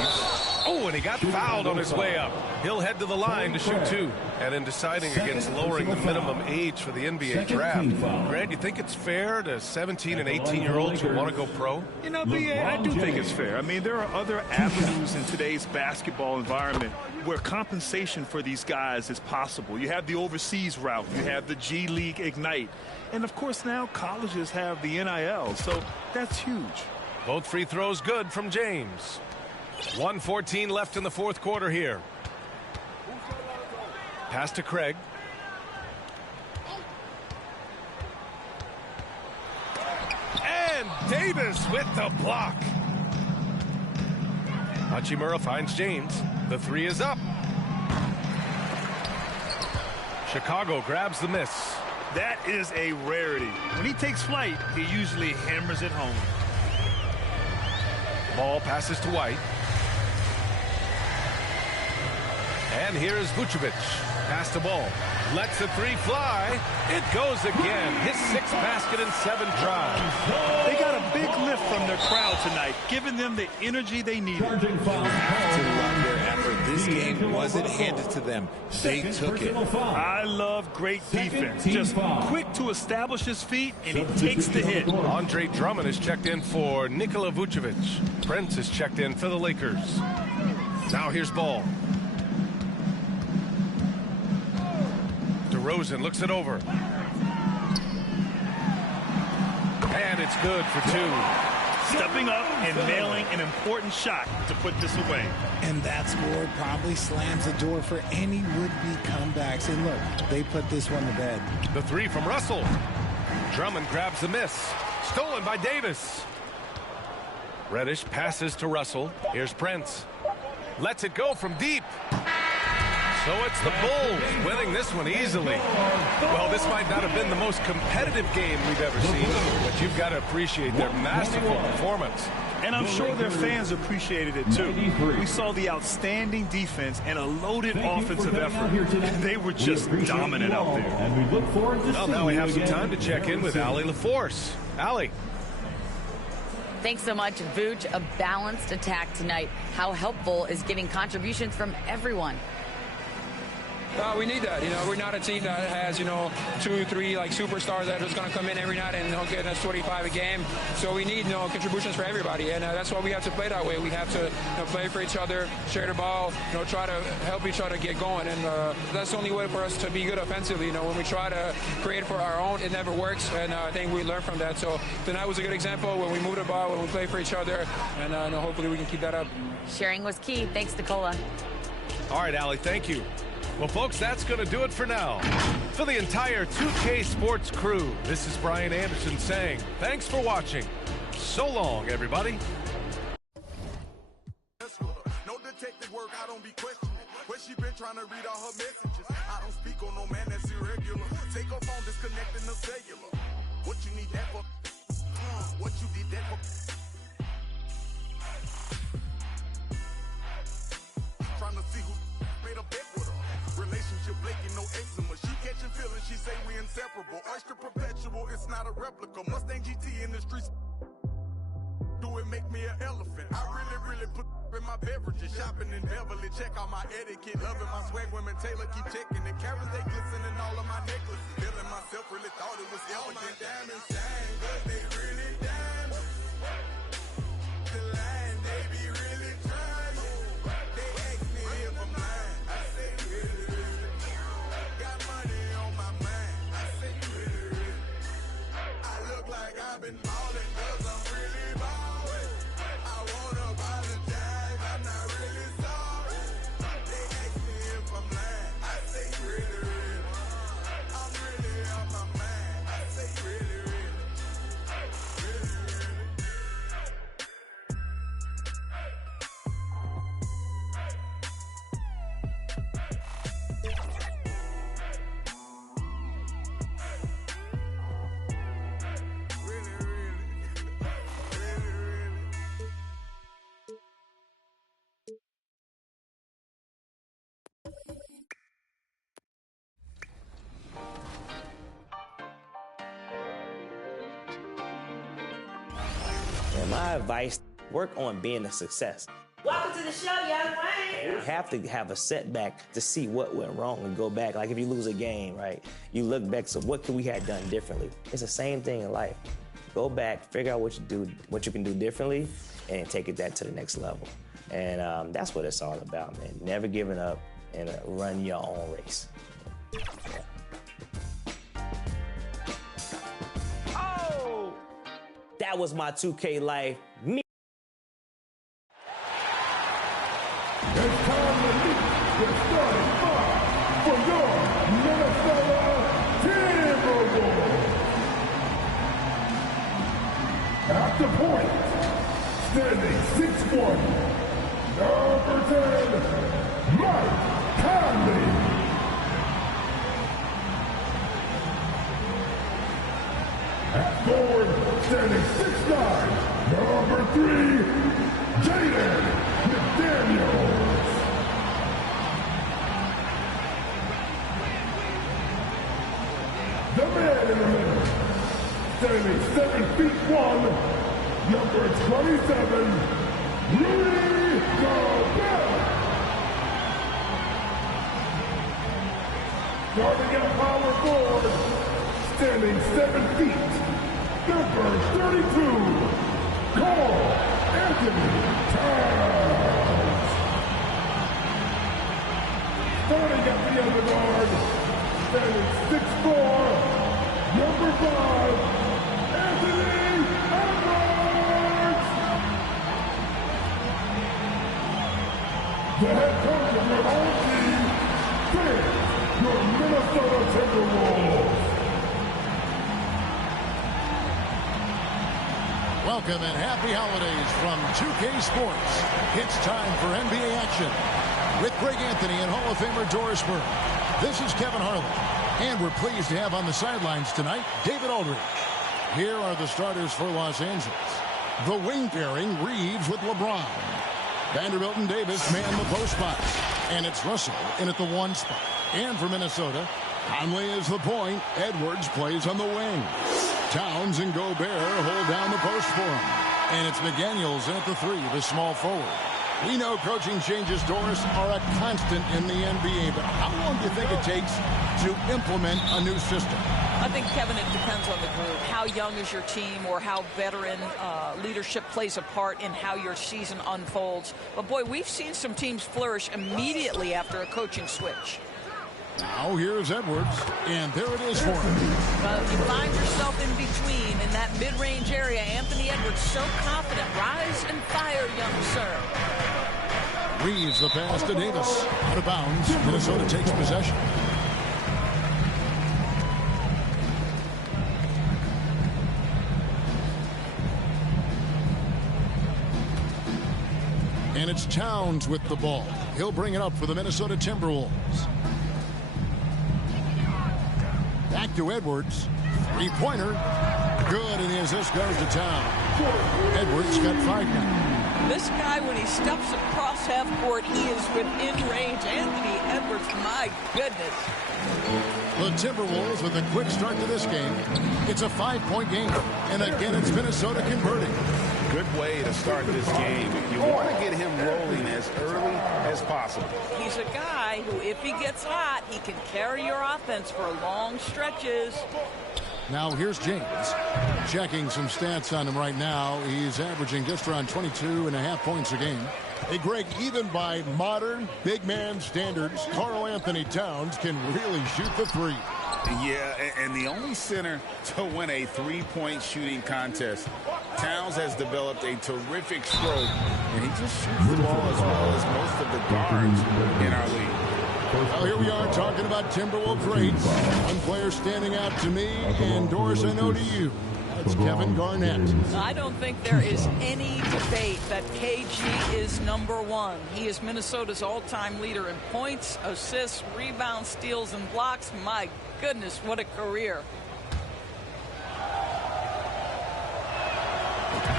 Oh, and he got fouled on his way up. He'll head to the line to shoot 2. And in deciding against lowering the minimum age for the NBA draft, Grant, you think it's fair to 17 and 18-year-olds who want to go pro? You know, BA, I do think it's fair. I mean, there are other avenues in today's basketball environment where compensation for these guys is possible. You have the overseas route. You have the G League Ignite. And, of course, now colleges have the NIL, so that's huge. Both free throws good from James. 1:14 left in the fourth quarter here. Pass to Craig. And Davis with the block. Hachimura finds James. The 3 is up. Chicago grabs the miss. That is a rarity. When he takes flight, he usually hammers it home. Ball passes to White. And here's Vucevic. Pass the ball. Lets the 3 fly. It goes again. His 6th basket in 7 tries. They got a big lift from their crowd tonight, giving them the energy they needed. You have to love their effort. This game wasn't handed to them. They took it. I love great defense. Just quick to establish his feet, and he takes the hit. Andre Drummond is checked in for Nikola Vucevic. Prince is checked in for the Lakers. Now here's Ball. DeRozan looks it over. And it's good for two. Stepping up and nailing an important shot to put this away. And that score probably slams the door for any would-be comebacks. And look, they put this one to bed. The three from Russell. Drummond grabs the miss. Stolen by Davis. Reddish passes to Russell. Here's Prince. Lets it go from deep. So it's the Bulls winning this one easily. Well, this might not have been the most competitive game we've ever seen, but you've got to appreciate their masterful performance. And I'm sure their fans appreciated it too. We saw the outstanding defense and a loaded offensive effort. They were just dominant out there. And we look forward to well, now we have some time to check in with Allie LaForce. Allie. Thanks so much, Vooch. A balanced attack tonight. How helpful is getting contributions from everyone? We need that. We're not a team that has, 2 or 3 superstars that are just going to come in every night and get us 25 a game. So we need, contributions for everybody, and that's why we have to play that way. We have to play for each other, share the ball, try to help each other get going, and that's the only way for us to be good offensively. When we try to create for our own, it never works, and I think we learn from that. So tonight was a good example when we move the ball, when we play for each other, and hopefully we can keep that up. Sharing was key. Thanks, Nicola. All right, Allie, thank you. Well, folks, that's going to do it for now. For the entire 2K Sports crew, this is Brian Anderson saying thanks for watching. So long, everybody. No detective work, I don't be questioning. Where she been trying to read all her messages. I don't speak on no man that's irregular. Take her phone, disconnecting the cellular. What you need that for? What you did that for? Trying to see who made a bet with her. Relationship Blakey, no eczema. She catching feelings, she say we inseparable. Oyster perpetual, it's not a replica. Mustang GT in the streets. Do it make me an elephant? I really put in my beverages. Shopping in Beverly, check out my etiquette. Loving my swag, women Taylor keep checking. The carrots, they glisten in all of my necklaces. Feeling myself, really thought it was elegant. All my diamonds shine, but they really diamonds. The line, they be really trying. They ask me if I'm lying. I say really. Got money on my mind. I say really. I look like I've been ballin' 'cause I'm really ballin'. I wanna apologize, I'm not really sorry. They ask me if I'm lying. I say really. I'm really on my mind. I say really. And my advice, work on being a success. Welcome to the show, young Wayne. You have to have a setback to see what went wrong and go back. Like if you lose a game, right? You look back, so what could we have done differently? It's the same thing in life. Go back, figure out what you can do differently, and take that to the next level. And that's what it's all about, man. Never giving up and run your own race. Oh! That was my 2K life. Me. It's time to meet the starting five for your Minnesota Timberwolves. At the point, standing 6'1", number 10, Mike Conley. At forward, standing 6'9", number 3, Jaden McDaniels. The man in the middle, standing 7'1", number 27, Rudy Gobert. Starting at power forward, standing 7 feet, number 32, Carl Anthony Towns. Starting at the other guard, Standing 6'4", number 5, Anthony Edwards. The head coach of your own team faces your Minnesota Timberwolves. Welcome and happy holidays from 2K Sports. It's time for NBA action with Greg Anthony and Hall of Famer Doris Burke. This is Kevin Harlan, and we're pleased to have on the sidelines tonight David Aldridge. Here are the starters for Los Angeles. The wing pairing, Reeves with LeBron. Vanderbilt and Davis man the post spot, and it's Russell in at the 1 spot. And for Minnesota, Conley is the point. Edwards plays on the wing. Towns and Gobert hold down the post for him. And it's McDaniels in at the 3, the small forward. We know coaching changes, Doris, are a constant in the NBA, but how long do you think it takes to implement a new system? I think, Kevin, it depends on the group. How young is your team, or how veteran leadership plays a part in how your season unfolds. But, boy, we've seen some teams flourish immediately after a coaching switch. Now here's Edwards, and there it is for him. Well, if you find yourself in between in that mid-range area, Anthony Edwards so confident. Rise and fire, young sir. Reeves the pass to Davis. Out of bounds. Minnesota takes possession. And it's Towns with the ball. He'll bring it up for the Minnesota Timberwolves. Back to Edwards. Three-pointer. Good, and the assist goes to Town. Edwards got 5 now. This guy, when he steps across half court, he is within range. Anthony Edwards, my goodness. The Timberwolves with a quick start to this game. It's a 5-point game. And again, it's Minnesota converting. Good way to start this game. You want to get him rolling as early as possible. He's a guy who, if he gets hot, he can carry your offense for long stretches. Now here's James. Checking some stats on him right now. He's averaging just around 22.5 points a game. Hey, Greg, even by modern big man standards, Karl-Anthony Towns can really shoot the 3. Yeah, and the only center to win a 3-point shooting contest. Towns has developed a terrific stroke, and he just shoots the ball as well as most of the guards in our league. Well, here we are talking about Timberwolves greats. One player standing out to me, and Doris, I know to you. That's Kevin Garnett. I don't think there is any debate that KG is #1. He is Minnesota's all-time leader in points, assists, rebounds, steals, and blocks. My goodness, what a career.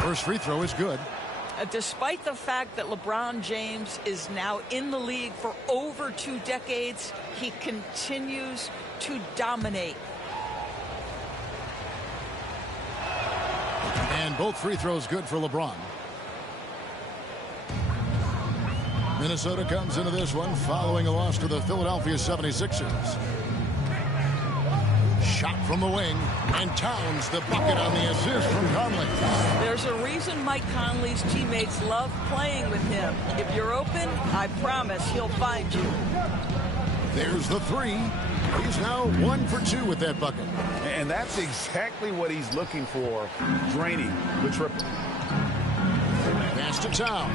First free throw is good. Despite the fact that LeBron James is now in the league for over 2 decades, he continues to dominate. And both free throws good for LeBron. Minnesota comes into this one following a loss to the Philadelphia 76ers. Shot from the wing, and Towns the bucket on the assist from Conley. There's a reason Mike Conley's teammates love playing with him. If you're open, I promise he'll find you. There's the 3. He's now 1 for 2 with that bucket. And that's exactly what he's looking for, draining the triple. Pass to Towns.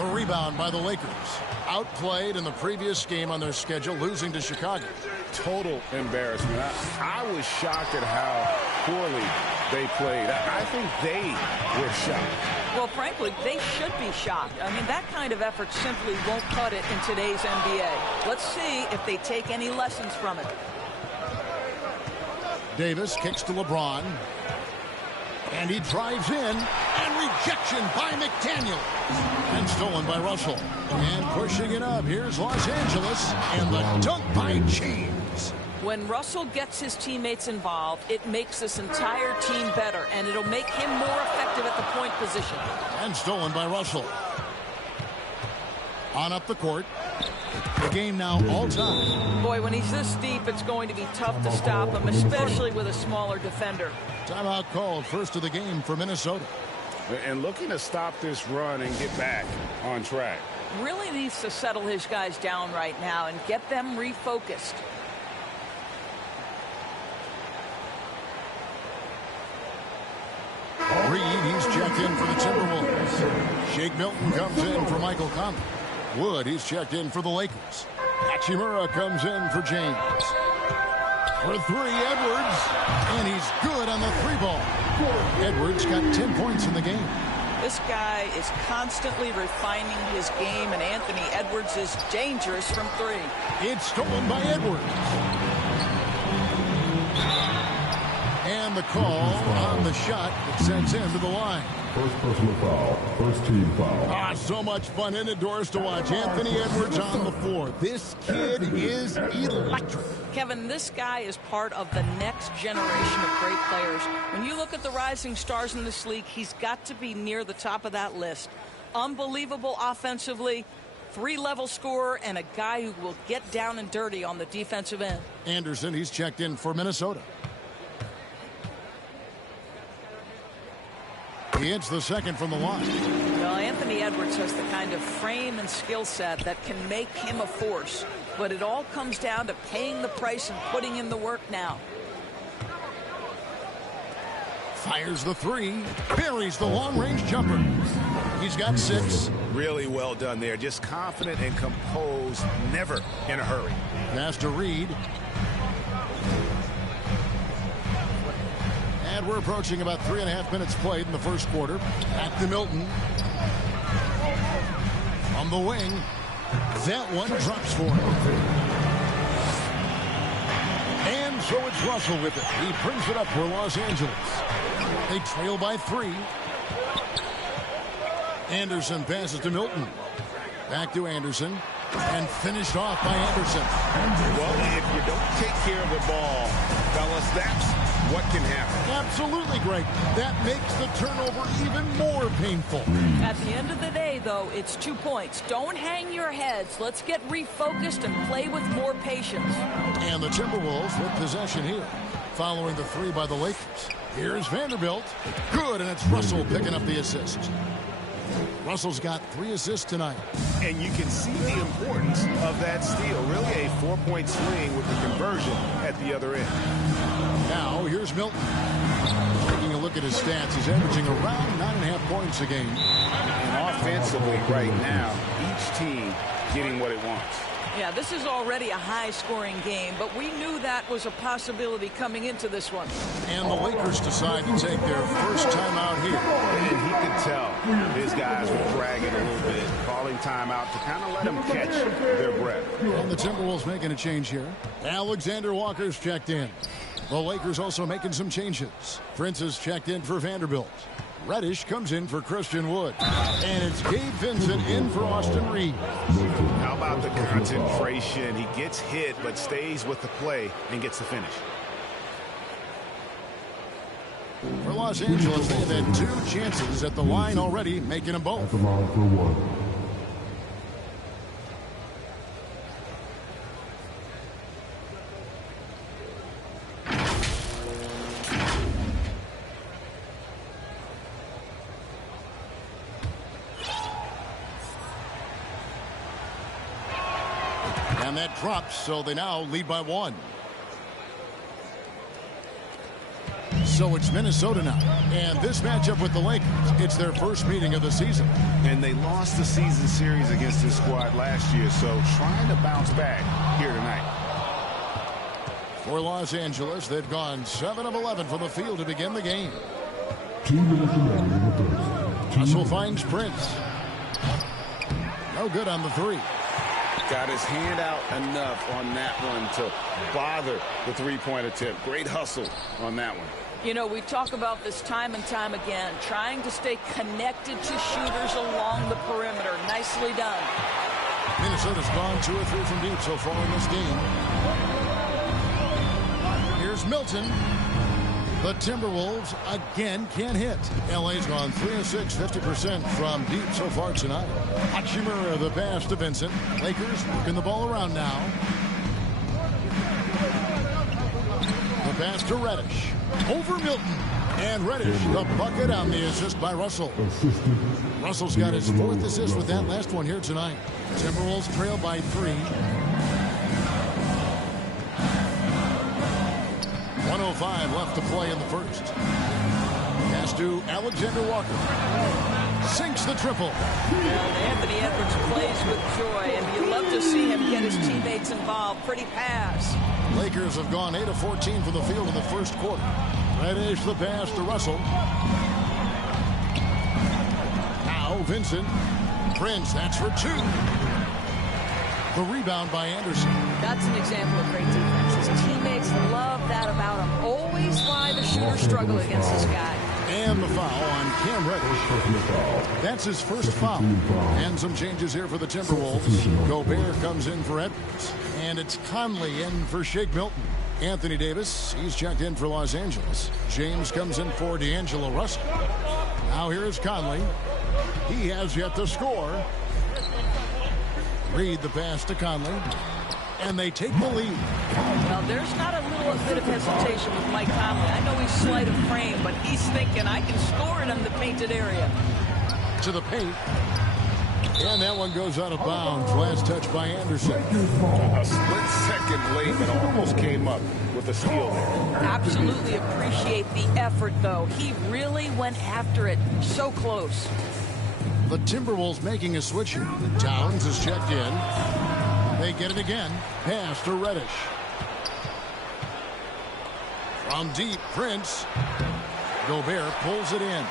The rebound by the Lakers. Outplayed in the previous game on their schedule, losing to Chicago. Total embarrassment. I was shocked at how poorly they played. I think they were shocked. Well, frankly, they should be shocked. I mean, that kind of effort simply won't cut it in today's NBA. Let's see if they take any lessons from it. Davis kicks to LeBron. And he drives in. And rejection by McDaniels. And stolen by Russell. And pushing it up. Here's Los Angeles. And the dunk by James. When Russell gets his teammates involved, it makes this entire team better. And it'll make him more effective at the point position. And stolen by Russell. On up the court. The game now all time. Boy, when he's this deep, it's going to be tough to stop him, especially with a smaller defender. Timeout called, first of the game for Minnesota. And looking to stop this run and get back on track. Really needs to settle his guys down right now and get them refocused. checked in for the Timberwolves. Shake Milton comes in for Michael Conley. Wood, he's checked in for the Lakers. Hachimura comes in for James. For three, Edwards. And he's good on the three ball. Edwards got 10 points in the game. This guy is constantly refining his game, and Anthony Edwards is dangerous from three. It's stolen by Edwards. And the call on the shot that sends him to the line. First personal foul. First team foul. So much fun in it, Doris, to watch Anthony Edwards on the floor. This kid is electric. Kevin, this guy is part of the next generation of great players. When you look at the rising stars in this league, he's got to be near the top of that list. Unbelievable offensively, three-level scorer, and a guy who will get down and dirty on the defensive end. Anderson, he's checked in for Minnesota. He hits the second from the line. Well, Anthony Edwards has the kind of frame and skill set that can make him a force. But it all comes down to paying the price and putting in the work now. Fires the three. Buries the long-range jumper. He's got 6. Really well done there. Just confident and composed. Never in a hurry. Pass to Reed. And we're approaching about 3.5 minutes played in the first quarter. Back to Milton. On the wing. That one drops for him. And so it's Russell with it. He brings it up for Los Angeles. They trail by 3. Anderson passes to Milton. Back to Anderson. And finished off by Anderson. Well, if you don't take care of the ball, fellas, that's what can happen. Absolutely, Greg. That makes the turnover even more painful. At the end of the day, though, it's 2 points. Don't hang your heads. Let's get refocused and play with more patience. And the Timberwolves with possession here. Following the 3 by the Lakers. Here's Vanderbilt. Good, and it's Russell picking up the assist. Russell's got 3 assists tonight. And you can see the importance of that steal. Really a 4-point swing with the conversion at the other end. Now, here's Milton. Taking a look at his stats, he's averaging around 9.5 points a game. And offensively right now, each team getting what it wants. Yeah, this is already a high-scoring game, but we knew that was a possibility coming into this one. And the Lakers decide to take their first time out here. And he could tell his guys were dragging a little bit, calling timeout to kind of let them catch their breath. And the Timberwolves making a change here. Alexander Walker's checked in. The Lakers also making some changes. Prince is checked in for Vanderbilt. Reddish comes in for Christian Wood. And it's Gabe Vincent in for Austin Reed. How about the concentration? He gets hit, but stays with the play and gets the finish. For Los Angeles, they've had 2 chances at the line already, making them both. At the line for 1. And that drops, so they now lead by 1. So it's Minnesota now. And this matchup with the Lakers, it's their first meeting of the season. And they lost the season series against this squad last year, so trying to bounce back here tonight. For Los Angeles, they've gone 7 of 11 from the field to begin the game. 2 minutes remaining in the first. Russell finds Prince. No good on the 3. Got his hand out enough on that one to bother the three-point attempt. Great hustle on that one. You know, we talk about this time and time again, trying to stay connected to shooters along the perimeter. Nicely done. Minnesota's gone 2 or 3 from deep so far in this game. Here's Milton. The Timberwolves again can't hit. LA's gone 3 of 6, 50% from deep so far tonight. Hachimura the pass to Vincent. Lakers working the ball around now. The pass to Reddish. Over Milton. And Reddish the bucket on the assist by Russell. Russell's got his 4th assist with that last one here tonight. Timberwolves trail by 3. 1:05 left to play in the first. Pass to Alexander Walker. Sinks the triple. Well, Anthony Edwards plays with joy, and you love to see him get his teammates involved. Pretty pass. Lakers have gone 8 of 14 from the field in the first quarter. Reddish the pass to Russell. Now Vincent. Prince, that's for 2. The rebound by Anderson. That's an example of great defense. His teammates love that about him. Always why the shooters struggle against this guy. And the foul on Cam Reddish. That's his first foul. And some changes here for the Timberwolves. Gobert comes in for Edwards. And it's Conley in for Shake Milton. Anthony Davis, he's checked in for Los Angeles. James comes in for D'Angelo Russell. Now here is Conley. He has yet to score. Reed the pass to Conley. And they take the lead. Well, there's not a little bit of hesitation with Mike Conley. I know he's slight of frame, but he's thinking, I can score it in the painted area. To the paint. And that one goes out of bounds. Last touch by Anderson. A split second late, but almost came up with a steal there. Absolutely appreciate the effort, though. He really went after it. So close. The Timberwolves making a switch here. Towns is checked in. They get it again. Pass to Reddish. From deep, Prince. Gobert pulls it in.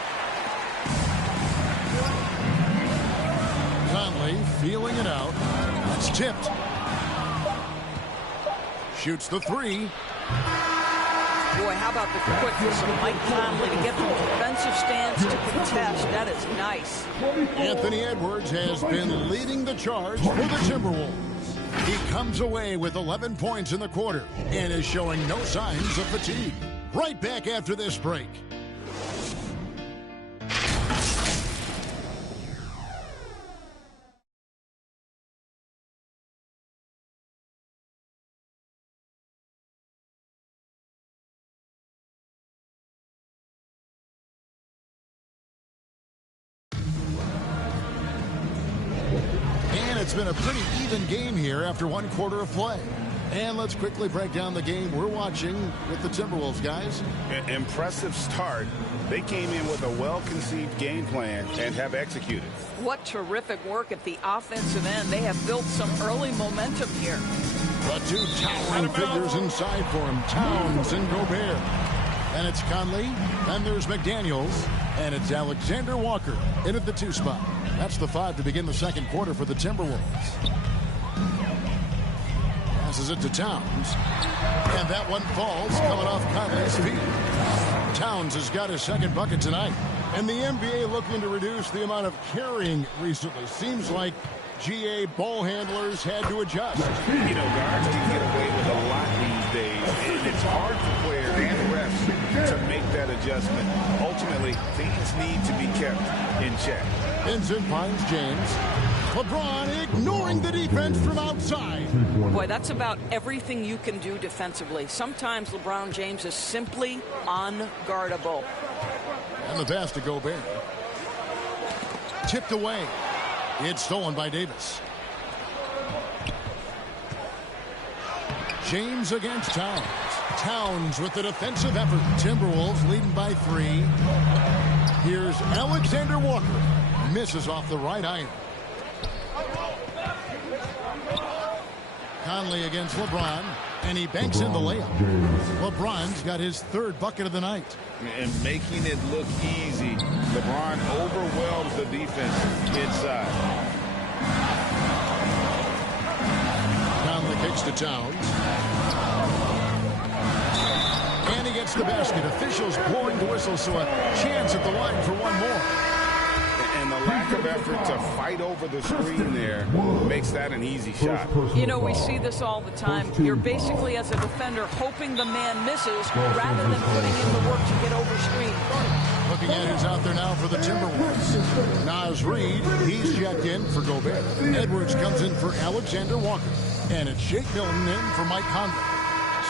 Conley feeling it out. That's tipped. Shoots the 3. Boy, how about the quickness of Mike Conley to get from defensive stance to contest. That is nice. Anthony Edwards has been leading the charge for the Timberwolves. He comes away with 11 points in the quarter and is showing no signs of fatigue. Right back after this break. It's been a pretty even game here after 1 quarter of play. And let's quickly break down the game we're watching with the Timberwolves, guys. Impressive start. They came in with a well-conceived game plan and have executed. What terrific work at the offensive end. They have built some early momentum here. The 2 towering figures inside for him, Towns and Gobert. And it's Conley, then there's McDaniels, and it's Alexander Walker in at the 2 spot. That's the 5 to begin the second quarter for the Timberwolves. Passes it to Towns. And that one falls coming off Conley's feet. Towns has got his second bucket tonight. And the NBA looking to reduce the amount of carrying recently. Seems like GA ball handlers had to adjust. You know, guards can get away with a lot these days. And it's hard for players and refs to make that adjustment. Ultimately, things need to be kept in check. Vincent finds James. LeBron ignoring the defense from outside. Boy, that's about everything you can do defensively. Sometimes LeBron James is simply unguardable. And the pass to Gobert. Tipped away. It's stolen by Davis. James against Towns. Towns with the defensive effort. Timberwolves leading by 3. Here's Alexander Walker. Misses off the right iron. Conley against LeBron, and he banks in the layup. LeBron's got his 3rd bucket of the night. And making it look easy, LeBron overwhelms the defense inside. Conley kicks to Towns. And he gets the basket. Officials blowing the whistle, so a chance at the line for one more. And the lack of effort to fight over the screen there makes that an easy shot. You know, we see this all the time. You're basically, as a defender, hoping the man misses rather than putting in the work to get over screen. Looking at who's out there now for the Timberwolves. Naz Reid, he's checked in for Gobert. Edwards comes in for Alexander Walker. And it's Shake Milton in for Mike Conley.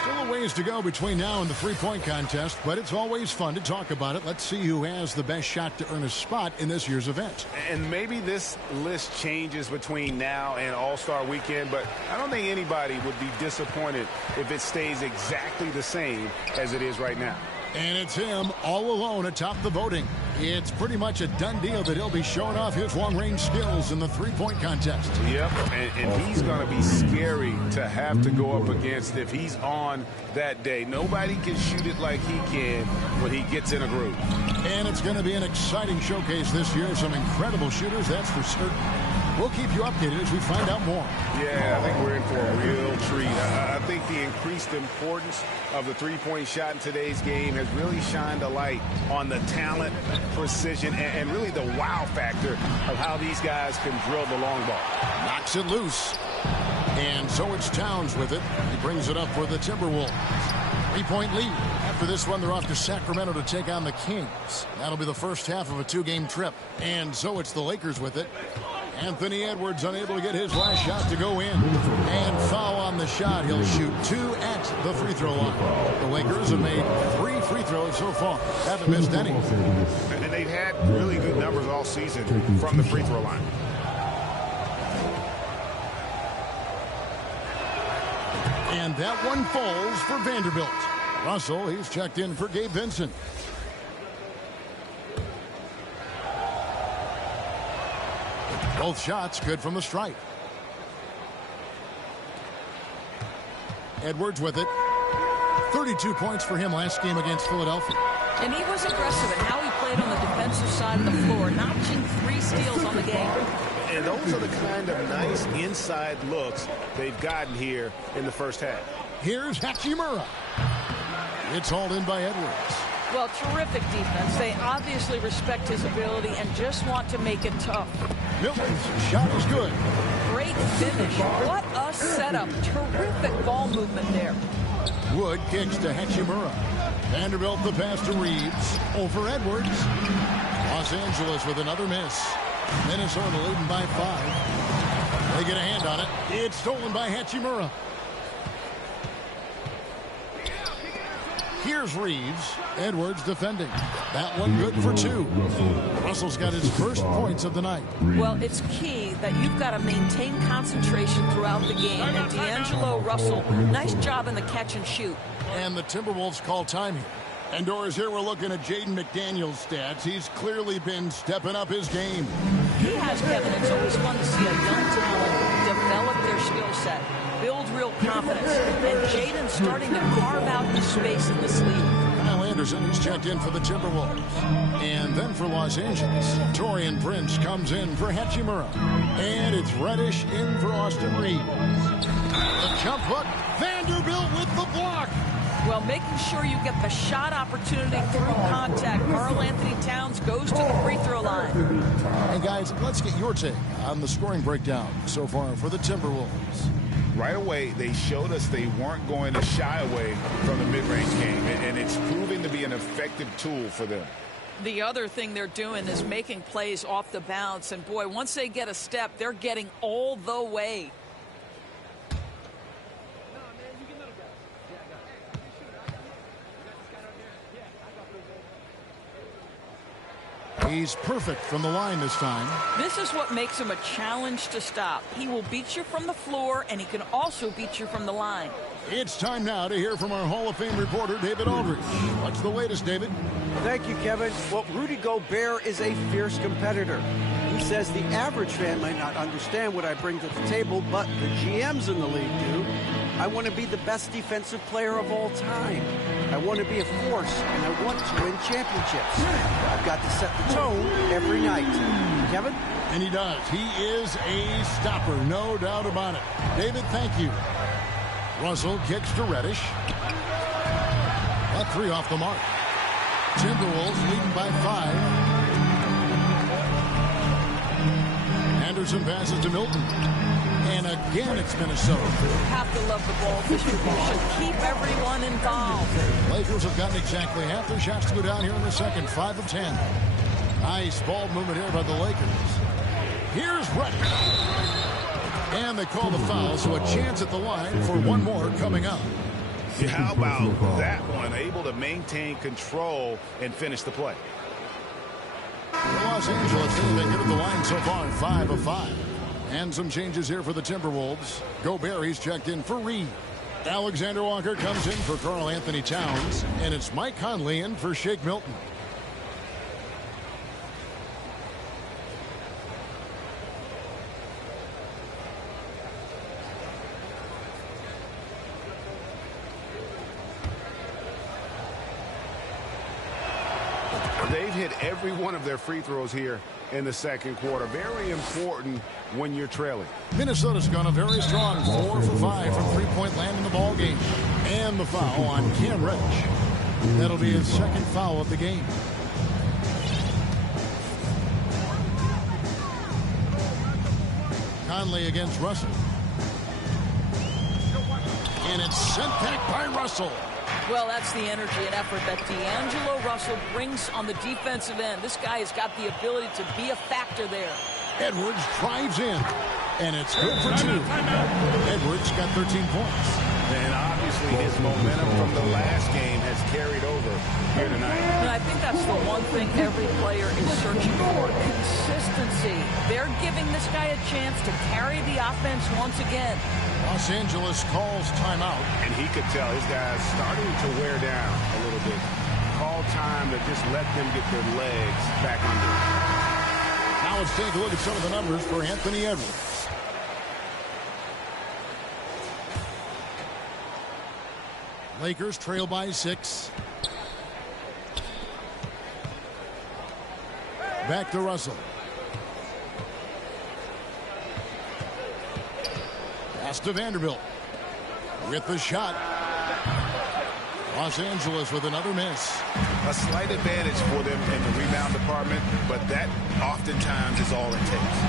Still a ways to go between now and the three-point contest, but it's always fun to talk about it. Let's see who has the best shot to earn a spot in this year's event. And maybe this list changes between now and All-Star Weekend, but I don't think anybody would be disappointed if it stays exactly the same as it is right now. And it's him all alone atop the voting. It's pretty much a done deal that he'll be showing off his long-range skills in the three-point contest. Yep, and he's going to be scary to have to go up against if he's on that day. Nobody can shoot it like he can when he gets in a groove. And it's going to be an exciting showcase this year. Some incredible shooters, that's for certain. We'll keep you updated as we find out more. Yeah, I think we're in for a real treat. I think the increased importance of the three-point shot in today's game has really shined a light on the talent, precision, and really the wow factor of how these guys can drill the long ball. Knocks it loose. And so it's Towns with it. He brings it up for the Timberwolves. 3-point lead. After this one, they're off to Sacramento to take on the Kings. That'll be the first half of a two-game trip. And so it's the Lakers with it. Anthony Edwards unable to get his last shot to go in. And foul on the shot. He'll shoot 2 at the free throw line. The Lakers have made 3 free throws so far. Haven't missed any. And they've had really good numbers all season from the free throw line. And that one falls for Vanderbilt. Russell, he's checked in for Gabe Vincent. Both shots good from the stripe. Edwards with it. 32 points for him last game against Philadelphia. And he was aggressive in how he played on the defensive side of the floor, notching 3 steals on the game. And those are the kind of nice inside looks they've gotten here in the first half. Here's Hachimura. It's hauled in by Edwards. Well, terrific defense. They obviously respect his ability and just want to make it tough. Milton's shot is good. Great finish. What a setup. Terrific ball movement there. Wood kicks to Hachimura. Vanderbilt the pass to Reeves. Over Edwards. Los Angeles with another miss. Minnesota leading by 5. They get a hand on it. It's stolen by Hachimura. Here's Reeves. Edwards defending. That one good for 2. Russell's got his first points of the night. Well, it's key that you've got to maintain concentration throughout the game. And D'Angelo Russell, nice job in the catch and shoot. And the Timberwolves call time here. And doors here, we're looking at Jaden McDaniel's stats. He's clearly been stepping up his game. He has, Kevin. It's always fun to see a young talent develop their skill set, build real confidence. And Jaden's starting to carve out his space in this league. Kyle Anderson is checked in for the Timberwolves. And then for Los Angeles, Taurean Prince comes in for Hachimura. And it's Reddish in for Austin Reeves. The jump hook. Vanderbilt with the block. Well, making sure you get the shot opportunity through contact. Karl Anthony Towns goes to the free throw line. And guys, let's get your take on the scoring breakdown so far for the Timberwolves. Right away, they showed us they weren't going to shy away from the mid-range game, and it's proving to be an effective tool for them. The other thing they're doing is making plays off the bounce, and boy, once they get a step, they're getting all the way. He's perfect from the line this time. This is what makes him a challenge to stop. He will beat you from the floor, and he can also beat you from the line. It's time now to hear from our Hall of Fame reporter, David Aldridge. What's the latest, David? Thank you, Kevin. Well, Rudy Gobert is a fierce competitor. He says the average fan might not understand what I bring to the table, but the GMs in the league do. I want to be the best defensive player of all time. I want to be a force, and I want to win championships. I've got to set the tone every night. Kevin? And he does. He is a stopper, no doubt about it. David, thank you. Russell kicks to Reddish. A 3 off the mark. Timberwolves leading by 5. Anderson passes to Milton. And again, it's Minnesota. Have to love the ball distribution. Keep everyone involved. Lakers have gotten exactly half their shots to go down here in the second. 5 of 10. Nice ball movement here by the Lakers. Here's Reddish. And they call the foul, so a chance at the line for one more coming up. How about that one? Able to maintain control and finish the play. Los Angeles, they've been good at the line so far, 5 of 5. And some changes here for the Timberwolves. Gobert, he's checked in for Reeves. Alexander Walker comes in for Karl Anthony Towns, and it's Mike Conley in for Shake Milton. They've hit every one of their free throws here in the second quarter. Very important when you're trailing. Minnesota's gone a very strong 4 for 5 from three-point land in the ball game. And the foul on Cam Reddish. That'll be his second foul of the game. Conley against Russell. And it's sent back by Russell. Well, that's the energy and effort that D'Angelo Russell brings on the defensive end. This guy has got the ability to be a factor there. Edwards drives in, and it's good for 2. Edwards got 13 points. And obviously his momentum from the last game has carried over here tonight. And I think that's the one thing every player is searching for, consistency. They're giving this guy a chance to carry the offense once again. Los Angeles calls timeout. And he could tell his guys starting to wear down a little bit. Call time to just let them get their legs back under. Now let's take a look at some of the numbers for Anthony Edwards. Lakers trail by 6. Back to Russell. Pass to Vanderbilt. With the shot. Los Angeles with another miss. A slight advantage for them in the rebound department, but that oftentimes is all it takes.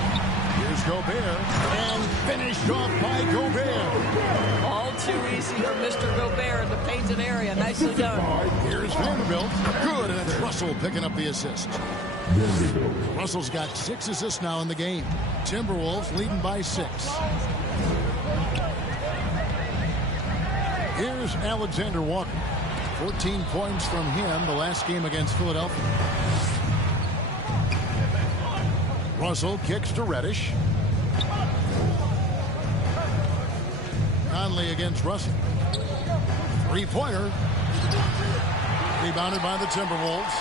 Here's Gobert, and finished off by Gobert. All too easy for Mr. Gobert in the painted area. Nicely done. Here's Vanderbilt. Good, and it's Russell picking up the assist. Russell's got 6 assists now in the game. Timberwolves leading by 6. Here's Alexander Walker. 14 points from him the last game against Philadelphia. Russell kicks to Reddish. Conley against Russell. Three-pointer. Rebounded by the Timberwolves.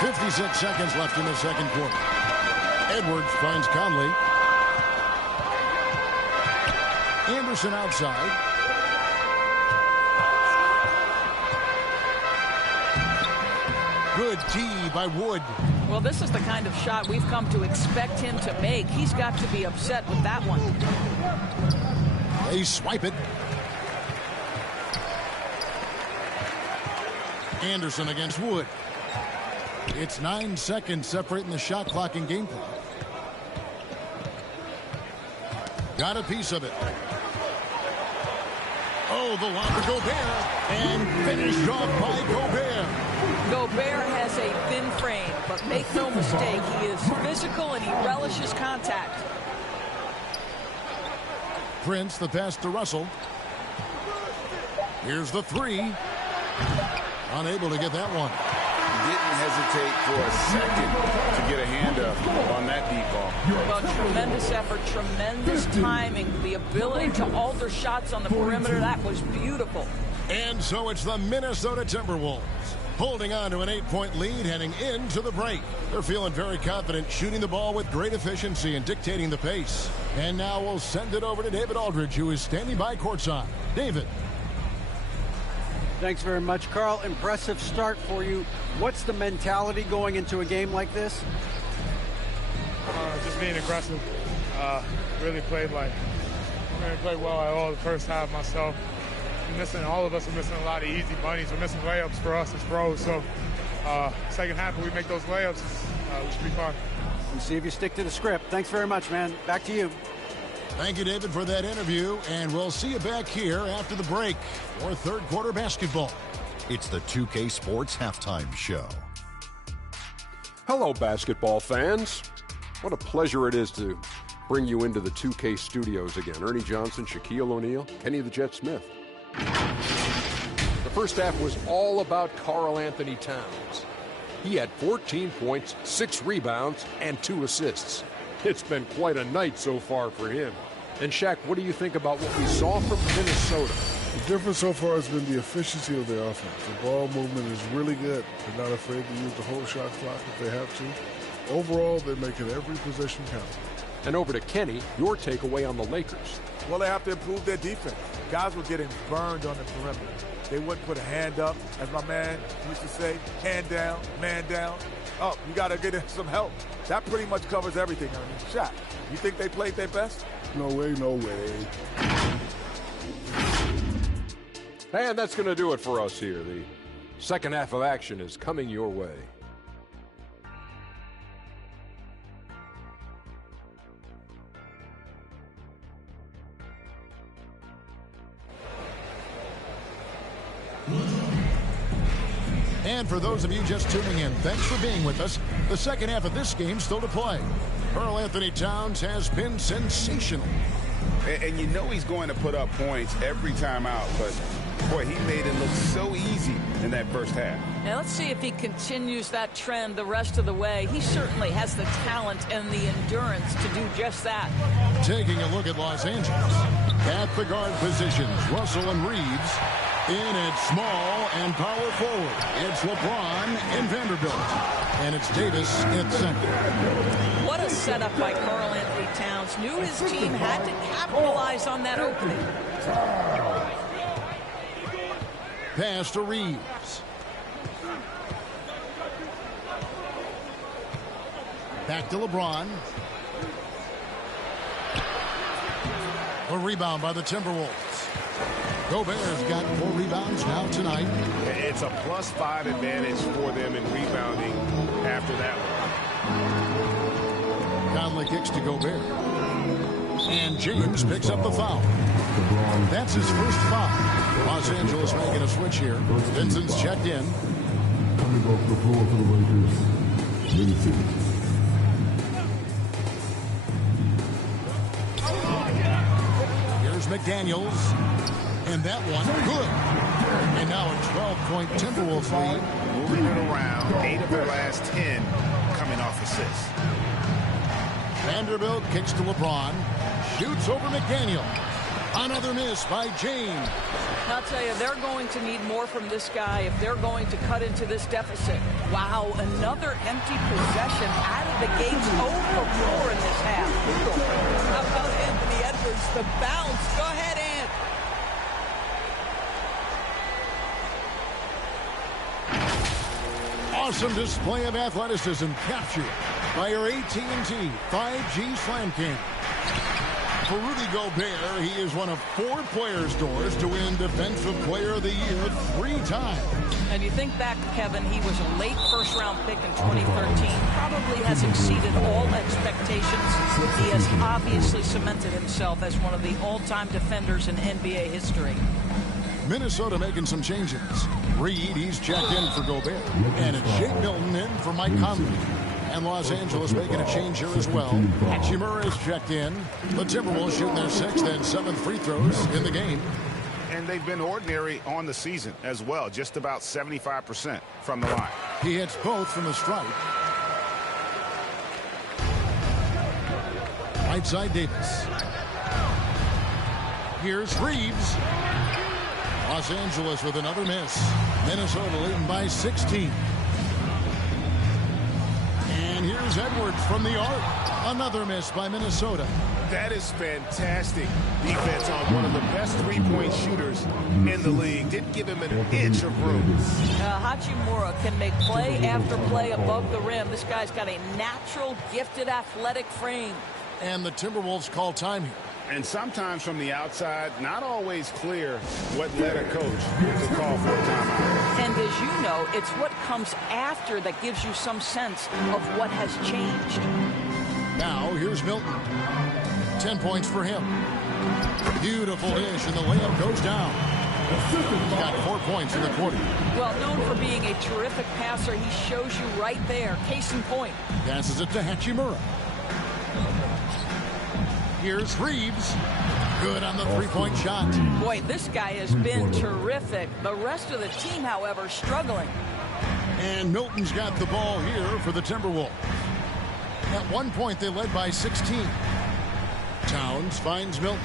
56 seconds left in the second quarter. Edwards finds Conley. Anderson outside. Good D by Wood. Well, this is the kind of shot we've come to expect him to make. He's got to be upset with that one. They swipe it. Anderson against Wood. It's 9 seconds separating the shot clock and game clock. Got a piece of it. Oh, the lob to Gobert. And finished off by Gobert. Gobert has a thin frame, but make no mistake, he is physical and he relishes contact. Prince, the pass to Russell. Here's the 3. Unable to get that one. Didn't hesitate for a second to get a hand up on that deep ball. Well, tremendous effort, tremendous timing, the ability to alter shots on the perimeter. That was beautiful. And so it's the Minnesota Timberwolves holding on to an 8-point lead heading into the break. They're feeling very confident, shooting the ball with great efficiency and dictating the pace. And now we'll send it over to David Aldridge, who is standing by courtside. David. Thanks very much, Carl. Impressive start for you. What's the mentality going into a game like this? Just being aggressive. Really played well at all the first half myself. All of us are missing a lot of easy bunnies. We're missing layups for us as pros. So second half, when we make those layups, we should be fine. We'll see if you stick to the script. Thanks very much, man. Back to you. Thank you, David, for that interview, and we'll see you back here after the break for third quarter basketball. It's the 2K Sports Halftime Show. Hello, basketball fans. What a pleasure it is to bring you into the 2K studios again. Ernie Johnson, Shaquille O'Neal, Kenny the Jet Smith. The first half was all about Karl Anthony Towns. He had 14 points, 6 rebounds, and 2 assists. It's been quite a night so far for him. And Shaq, what do you think about what we saw from Minnesota? The difference so far has been the efficiency of their offense. The ball movement is really good. They're not afraid to use the whole shot clock if they have to. Overall, they're making every possession count. And over to Kenny, your takeaway on the Lakers. Well, they have to improve their defense. Guys were getting burned on the perimeter. They wouldn't put a hand up, as my man used to say, hand down, man down. Oh, you got to get some help. That pretty much covers everything. I mean, Shaq, you think they played their best? No way, no way. And that's going to do it for us here. The second half of action is coming your way. And for those of you just tuning in, thanks for being with us. The second half of this game still to play. Karl Anthony Towns has been sensational. And you know he's going to put up points every time out, but boy, he made it look so easy in that first half. Now let's see if he continues that trend the rest of the way. He certainly has the talent and the endurance to do just that. Taking a look at Los Angeles. At the guard positions, Russell and Reeves. In at small and power forward, it's LeBron and Vanderbilt. And it's Davis at center. What a setup by Karl Anthony Towns. Knew his team had to capitalize on that opening. Pass to Reeves. Back to LeBron. A rebound by the Timberwolves. Gobert's got 4 rebounds now tonight. It's a +5 advantage for them in rebounding after that one. Conley kicks to Gobert. And James picks up the foul. That's his first foul. Los Angeles making a switch here. Vincent's checked in. Coming off the floor for the Lakers, Vincent. Here's McDaniels. And that one, good. And now a 12-point Timberwolves lead. Moving it around, 8 of their last 10 coming off assists. Vanderbilt kicks to LeBron. Shoots over McDaniel. Another miss by James. I'll tell you, they're going to need more from this guy if they're going to cut into this deficit. Wow, another empty possession out of the gates, 0 for 4 in this half. How about Anthony Edwards, the bounce? Go ahead, Ant. Awesome display of athleticism captured by your AT&T 5G Slam Cam. For Rudy Gobert, he is one of 4 players' doors to win Defensive Player of the Year 3 times. And you think back, Kevin, he was a late first-round pick in 2013. Probably has exceeded all expectations. He has obviously cemented himself as one of the all-time defenders in NBA history. Minnesota making some changes. Reed, he's checked in for Gobert. And it's Jake Milton in for Mike Conley. And Los Angeles making a change here as well. Hachimura is checked in. The Timberwolves shooting their 6th and 7th free throws in the game. And they've been ordinary on the season as well. Just about 75% from the line. He hits both from the stripe. Right side Davis. Here's Reeves. Los Angeles with another miss. Minnesota leading by 16. And here's Edwards from the arc. Another miss by Minnesota. That is fantastic defense on one of the best three-point shooters in the league. Didn't give him an inch of room. Hachimura can make play after play above the rim. This guy's got a natural, gifted, athletic frame. And the Timberwolves call time here. And sometimes from the outside, not always clear what led a coach to call for a timeout. And as you know, it's what comes after that gives you some sense of what has changed. Now, here's Milton. 10 points for him. Beautiful dish, and the layup goes down. He's got 4 points in the quarter. Well, known for being a terrific passer, he shows you right there. Case in point. Passes it to Hachimura. Here's Reeves. Good on the three-point shot. Boy, this guy has been terrific. The rest of the team, however, struggling. And Milton's got the ball here for the Timberwolves. At one point, they led by 16. Towns finds Milton.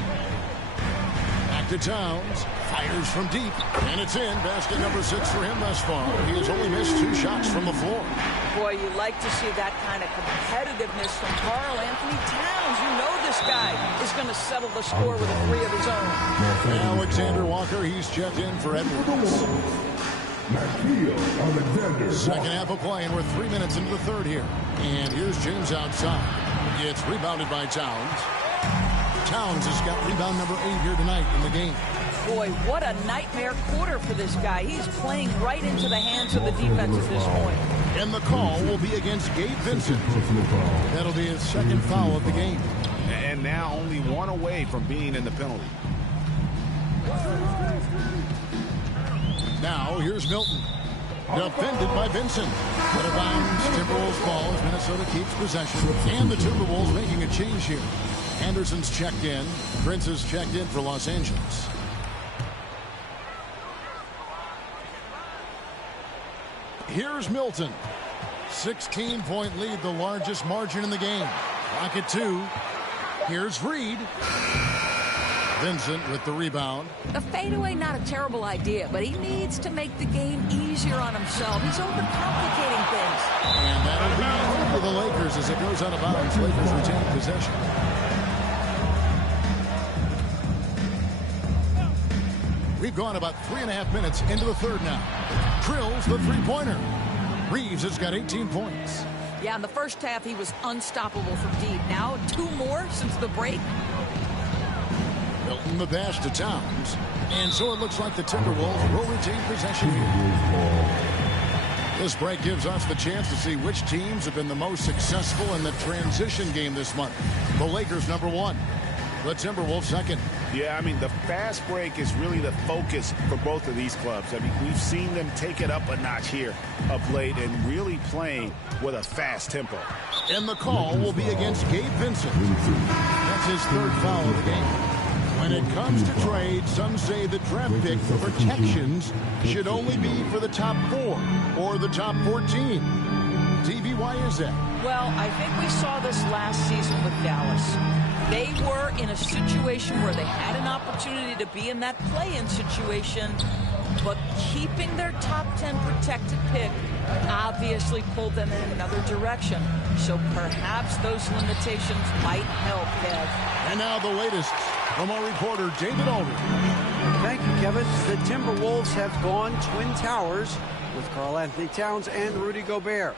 Back to Towns. Fires from deep. And it's in. Basket number 6 for him thus far. He has only missed 2 shots from the floor. Boy, you like to see that kind of competitiveness from Karl Anthony Towns. You know this guy is going to settle the score with a 3 of his own. Alexander Walker, he's checked in for Edwards. Second half of play, and we're 3 minutes into the third here. And here's James outside. It's rebounded by Towns. Towns has got rebound number 8 here tonight in the game. Boy, what a nightmare quarter for this guy. He's playing right into the hands of the defense at this point. And the call will be against Gabe Vincent. That'll be his second foul of the game. And now only 1 away from being in the penalty. Now here's Milton. Defended by Vincent. Out of bounds, Timberwolves ball as Minnesota keeps possession. And the Timberwolves making a change here. Anderson's checked in. Prince has checked in for Los Angeles. Here's Milton. 16-point lead, the largest margin in the game. Rocket 2. Here's Reed. Vincent with the rebound. A fadeaway, not a terrible idea, but he needs to make the game easier on himself. He's overcomplicating things. And that'll be for the Lakers as it goes out of bounds. Lakers retain possession. We've gone about 3.5 minutes into the third now. Drills the three-pointer. Reeves has got 18 points. Yeah, in the first half, he was unstoppable from deep. Now, 2 more since the break. Milton the pass to Towns. And so it looks like the Timberwolves will retain possession here. This break gives us the chance to see which teams have been the most successful in the transition game this month. The Lakers, number 1. The Timberwolves, second. Yeah, I mean, the fast break is really the focus for both of these clubs. I mean, we've seen them take it up a notch here of late and really playing with a fast tempo. And the call will be against Gabe Vincent. That's his 3rd foul of the game. When it comes to trades, some say the draft pick protections should only be for the top 4 or the top 14. DB, why is that? Well, I think we saw this last season with Dallas. They were in a situation where they had an opportunity to be in that play-in situation, but keeping their top 10 protected pick obviously pulled them in another direction. So perhaps those limitations might help, Kev. And now the latest from our reporter, David Aldridge. Thank you, Kevin. The Timberwolves have gone Twin Towers with Karl Anthony Towns and Rudy Gobert.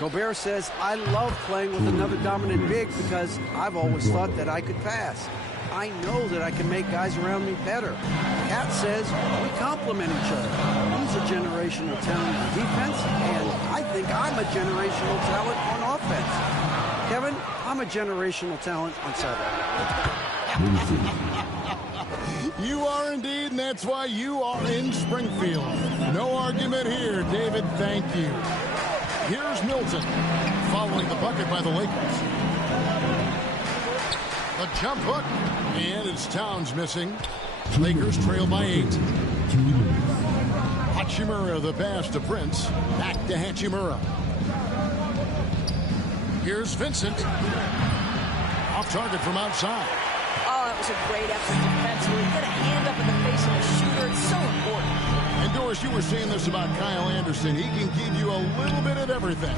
Gobert says, I love playing with another dominant big because I've always thought that I could pass. I know that I can make guys around me better. Cat says, we complement each other. He's a generational talent on defense, and I think I'm a generational talent on offense. Kevin, I'm a generational talent on sideline. You are indeed, and that's why you are in Springfield. No argument here, David. Thank you. Here's Milton, following the bucket by the Lakers. A jump hook, and it's Towns missing. Lakers trail by 8. Hachimura the pass to Prince. Back to Hachimura. Here's Vincent. Off target from outside. Oh, that was a great effort defensively. Get a hand up in the face of a shooter. It's so important. And Doris, you were saying this about Kyle Anderson. He can give you a little bit of everything.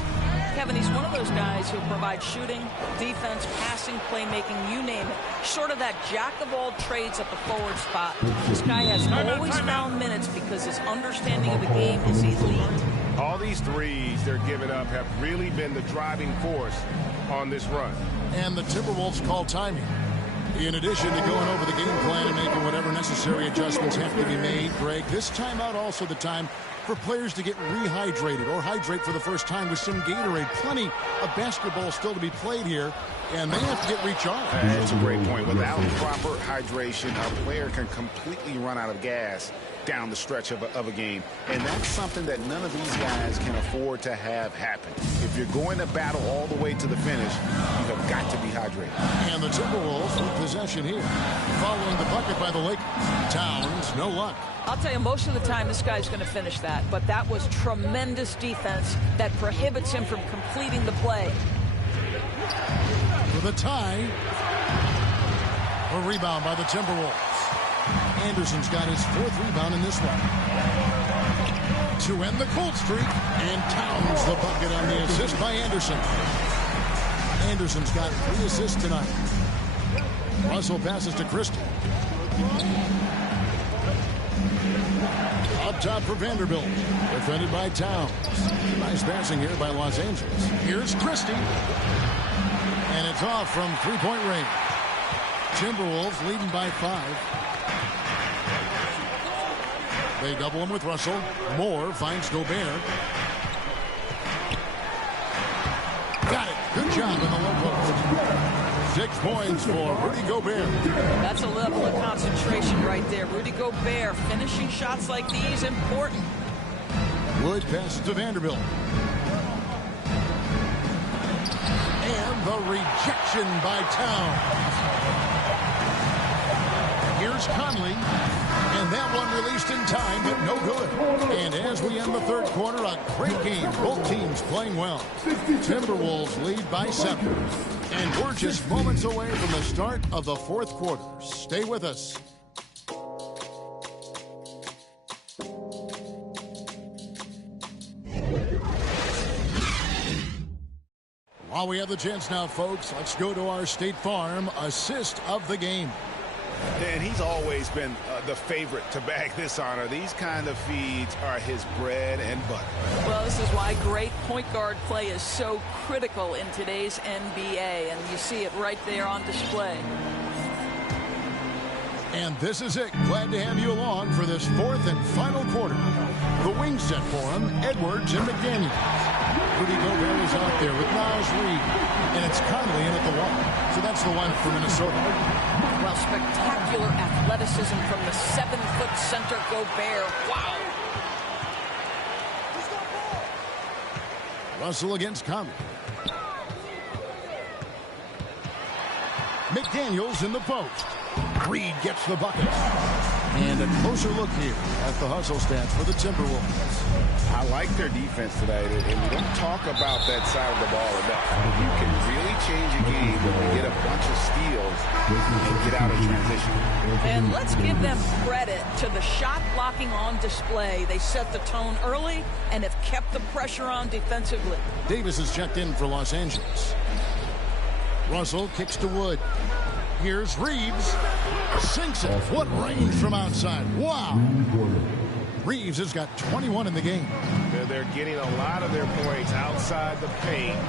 Kevin, he's one of those guys who provide shooting, defense, passing, playmaking, you name it. Short of that jack of all trades at the forward spot, this guy has always found minutes because his understanding of the game is elite. All these threes they're giving up have really been the driving force on this run. And the Timberwolves call timing. In addition to going over the game plan and making whatever necessary adjustments have to be made, Greg, this timeout also the time for players to get rehydrated or hydrate for the first time with some Gatorade. Plenty of basketball still to be played here, and they have to get recharged. That's a great point. Without proper hydration, a player can completely run out of gas down the stretch of a game. And that's something that none of these guys can afford to have happen. If you're going to battle all the way to the finish, you have got to be hydrated. And the Timberwolves with possession here. Following the bucket by the Lakers. Towns, no luck. I'll tell you, most of the time this guy's going to finish that, but that was tremendous defense that prohibits him from completing the play. For the tie. A rebound by the Timberwolves. Anderson's got his 4th rebound in this one. To end the cold streak, and Towns the bucket on the assist by Anderson. Anderson's got 3 assists tonight. Russell passes to Christie. Up top for Vanderbilt. Defended by Towns. Nice passing here by Los Angeles. Here's Christie. And it's off from 3-point range. Timberwolves leading by 5. They double him with Russell. Moore finds Gobert. Got it. Good job in the low post. 6 points for Rudy Gobert. That's a level of concentration right there. Rudy Gobert finishing shots like these important. Wood passes to Vanderbilt. And the rejection by Towns. Here's Conley. And that one released in time, but no good. And as we end the 3rd quarter, a great game. Both teams playing well. Timberwolves lead by 7. And we're just moments away from the start of the 4th quarter. Stay with us. While we have the chance now, folks, let's go to our State Farm assist of the game. And he's always been the favorite to bag this honor. These kind of feeds are his bread and butter. Well, this is why great point guard play is so critical in today's NBA, and you see it right there on display. And this is it. Glad to have you along for this 4th and final quarter. The wing set for him, Edwards and McDaniels. Rudy Gobert is out there with Miles Reed. And it's Conley in at the wall. So that's the lineup for Minnesota. Well, spectacular athleticism from the 7-foot center Gobert. Wow. Russell against Conley. McDaniels in the post. Reed gets the bucket. And a closer look here at the hustle stats for the Timberwolves. I like their defense tonight, and we don't talk about that side of the ball enough. You can really change a game when you get a bunch of steals and get out of transition. And let's give them credit to the shot blocking on display. They set the tone early and have kept the pressure on defensively. Davis is checked in for Los Angeles. Russell kicks to Wood. Here's Reeves. Sinks it. What range from outside. Wow. Reeves has got 21 in the game. They're getting a lot of their points outside the paint.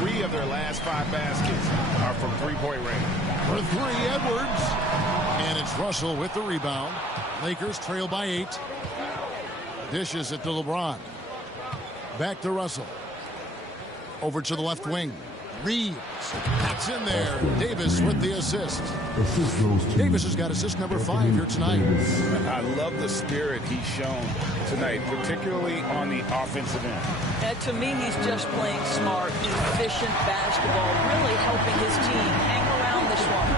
3 of their last 5 baskets are from 3-point range. For 3, Edwards. And it's Russell with the rebound. Lakers trail by 8. Dishes it to LeBron. Back to Russell. Over to the left wing. Reeves. That's in there. Davis with the assist. Davis has got assist number 5 here tonight. I love the spirit he's shown tonight, particularly on the offensive end. And to me, he's just playing smart, efficient basketball, really helping his team hang around this one.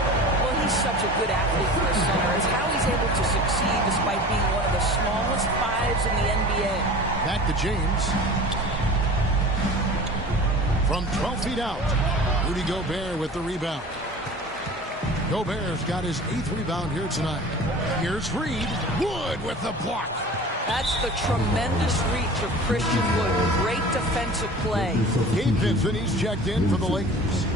Well, he's such a good athlete for a center. It's how he's able to succeed despite being one of the smallest 5s in the NBA. Back to James. From 12 feet out, Rudy Gobert with the rebound. Gobert's got his 8th rebound here tonight. Here's Reed. Wood with the block. That's the tremendous reach of Christian Wood. Great defensive play. Gabe Vincent, he's checked in for the Lakers.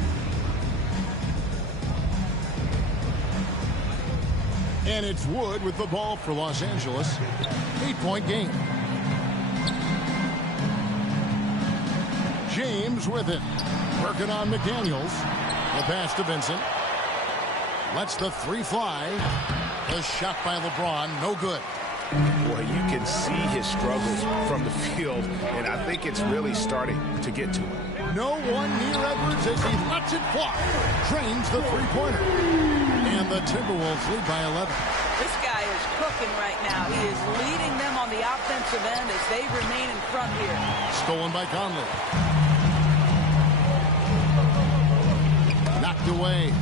And it's Wood with the ball for Los Angeles. 8-point game. James with it. Working on McDaniels. The pass to Vincent. Lets the 3 fly. The shot by LeBron. No good. Boy, you can see his struggles from the field, and I think it's really starting to get to him. No one near Edwards as he lets it fly. Drains the 3-pointer. And the Timberwolves lead by 11. This guy is cooking right now. He is leading them on the offensive end as they remain in front here. Stolen by Conley. Knocked away.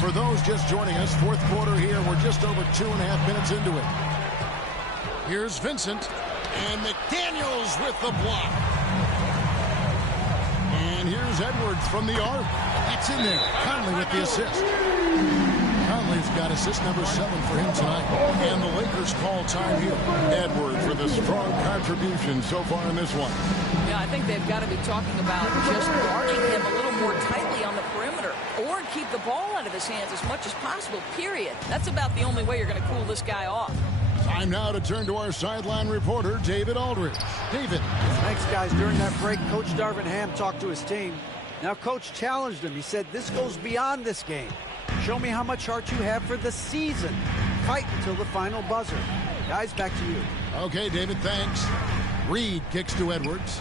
For those just joining us, 4th quarter here. We're just over 2.5 minutes into it. Here's Vincent. And McDaniels with the block. And here's Here's Edwards from the arc. That's in there. Conley with the assist. Conley's got assist number 7 for him tonight. And the Lakers call time here. Edwards with a strong contribution so far in this one. Yeah, I think they've got to be talking about just guarding him a little more tightly on the perimeter or keep the ball out of his hands as much as possible, period. That's about the only way you're going to cool this guy off. Time now to turn to our sideline reporter, David Aldridge. David. Thanks, guys. During that break, Coach Darvin Ham talked to his team. Now, Coach challenged him. He said, this goes beyond this game. Show me how much heart you have for the season. Fight until the final buzzer. Guys, back to you. Okay, David, thanks. Reed kicks to Edwards.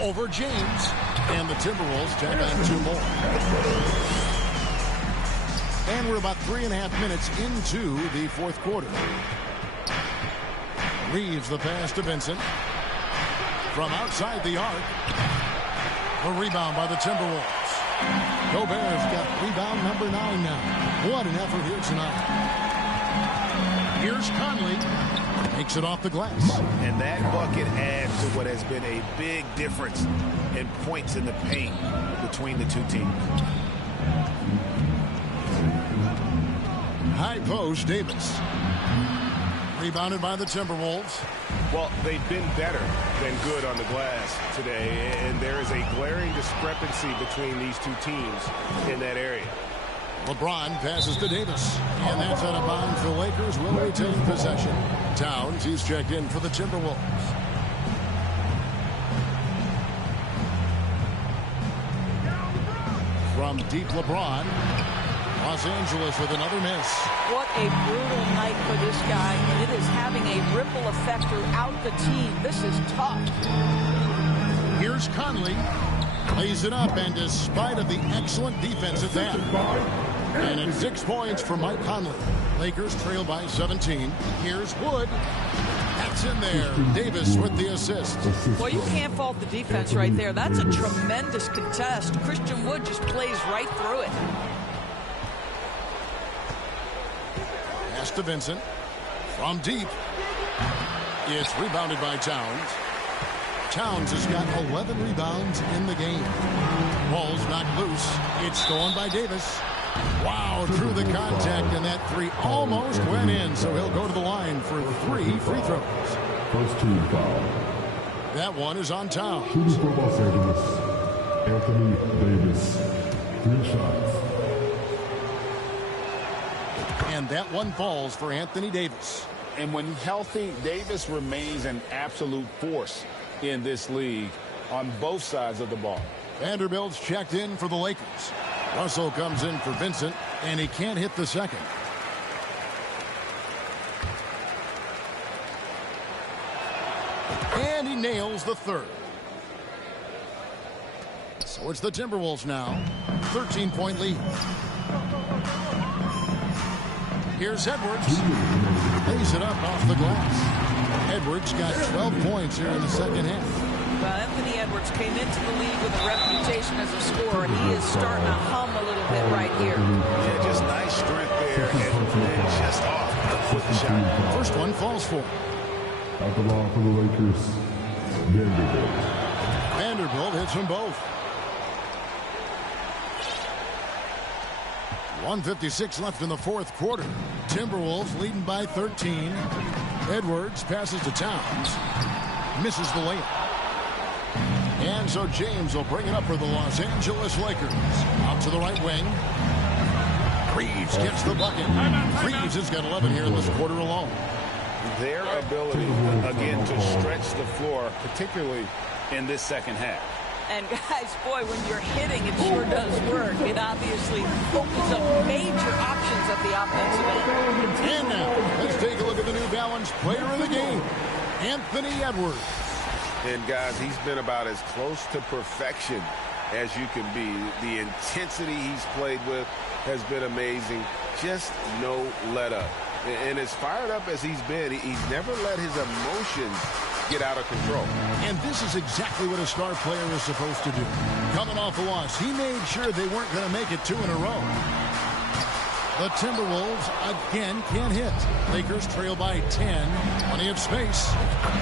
Over James. And the Timberwolves tack on 2 more. And we're about 3.5 minutes into the 4th quarter. Reeves the pass to Vincent. From outside the arc. A rebound by the Timberwolves. Gobert's got rebound number 9 now. What an effort here tonight. Here's Conley. Takes it off the glass. And that bucket adds to what has been a big difference in points in the paint between the 2 teams. High post, Davis. Rebounded by the Timberwolves. Well, they've been better than good on the glass today, and there is a glaring discrepancy between these 2 teams in that area. LeBron passes to Davis, and that's out of bounds. The Lakers will retain possession. Towns, he's checked in for the Timberwolves. From deep, LeBron. Los Angeles with another miss. What a brutal night for this guy, and it is having a ripple effect throughout the team. This is tough. Here's Conley. Lays it up, and despite of the excellent defense at that. And it's 6 points for Mike Conley. Lakers trail by 17. Here's Wood. That's in there. Davis with the assist. Well, you can't fault the defense right there. That's a tremendous contest. Christian Wood just plays right through it. Pass to Vincent. From deep. It's rebounded by Towns. Towns has got 11 rebounds in the game. Ball's knocked loose. It's stolen by Davis. Wow, through the contact, and that 3 almost went in, so he'll go to the line for 3 free throws. First team foul. That one is on Towns. Shooting for Los Angeles, Anthony Davis. 3 shots. And that one falls for Anthony Davis. And when healthy, Davis remains an absolute force in this league on both sides of the ball. Vanderbilt's checked in for the Lakers. Russell comes in for Vincent, and he can't hit the second. And he nails the third. So it's the Timberwolves now. 13-point lead. Here's Edwards. Lays it up off the glass. Edwards got 12 points here in the second half. Well, Anthony Edwards came into the league with a reputation as a scorer. He is starting to hum a little bit right here. Yeah, just nice strength there and just off with the shot. First one falls for him. At the line for the Lakers, Vanderbilt. Vanderbilt hits them both. 1:56 left in the 4th quarter. Timberwolves leading by 13. Edwards passes to Towns. Misses the layup. And so James will bring it up for the Los Angeles Lakers. Out to the right wing. Reeves gets the bucket. Reeves has got 11 here in this quarter alone. Their ability, again, to stretch the floor, particularly in this second half. And guys, boy, when you're hitting, it sure does work. It obviously opens up major options at the offensive end. And now, let's take a look at the New Balance player of the game, Anthony Edwards. And guys, he's been about as close to perfection as you can be. The intensity he's played with has been amazing. Just no let up. And as fired up as he's been, he's never let his emotions get out of control. And this is exactly what a star player is supposed to do. Coming off a loss, he made sure they weren't going to make it 2 in a row. The Timberwolves again can't hit. Lakers trail by 10. Plenty of space.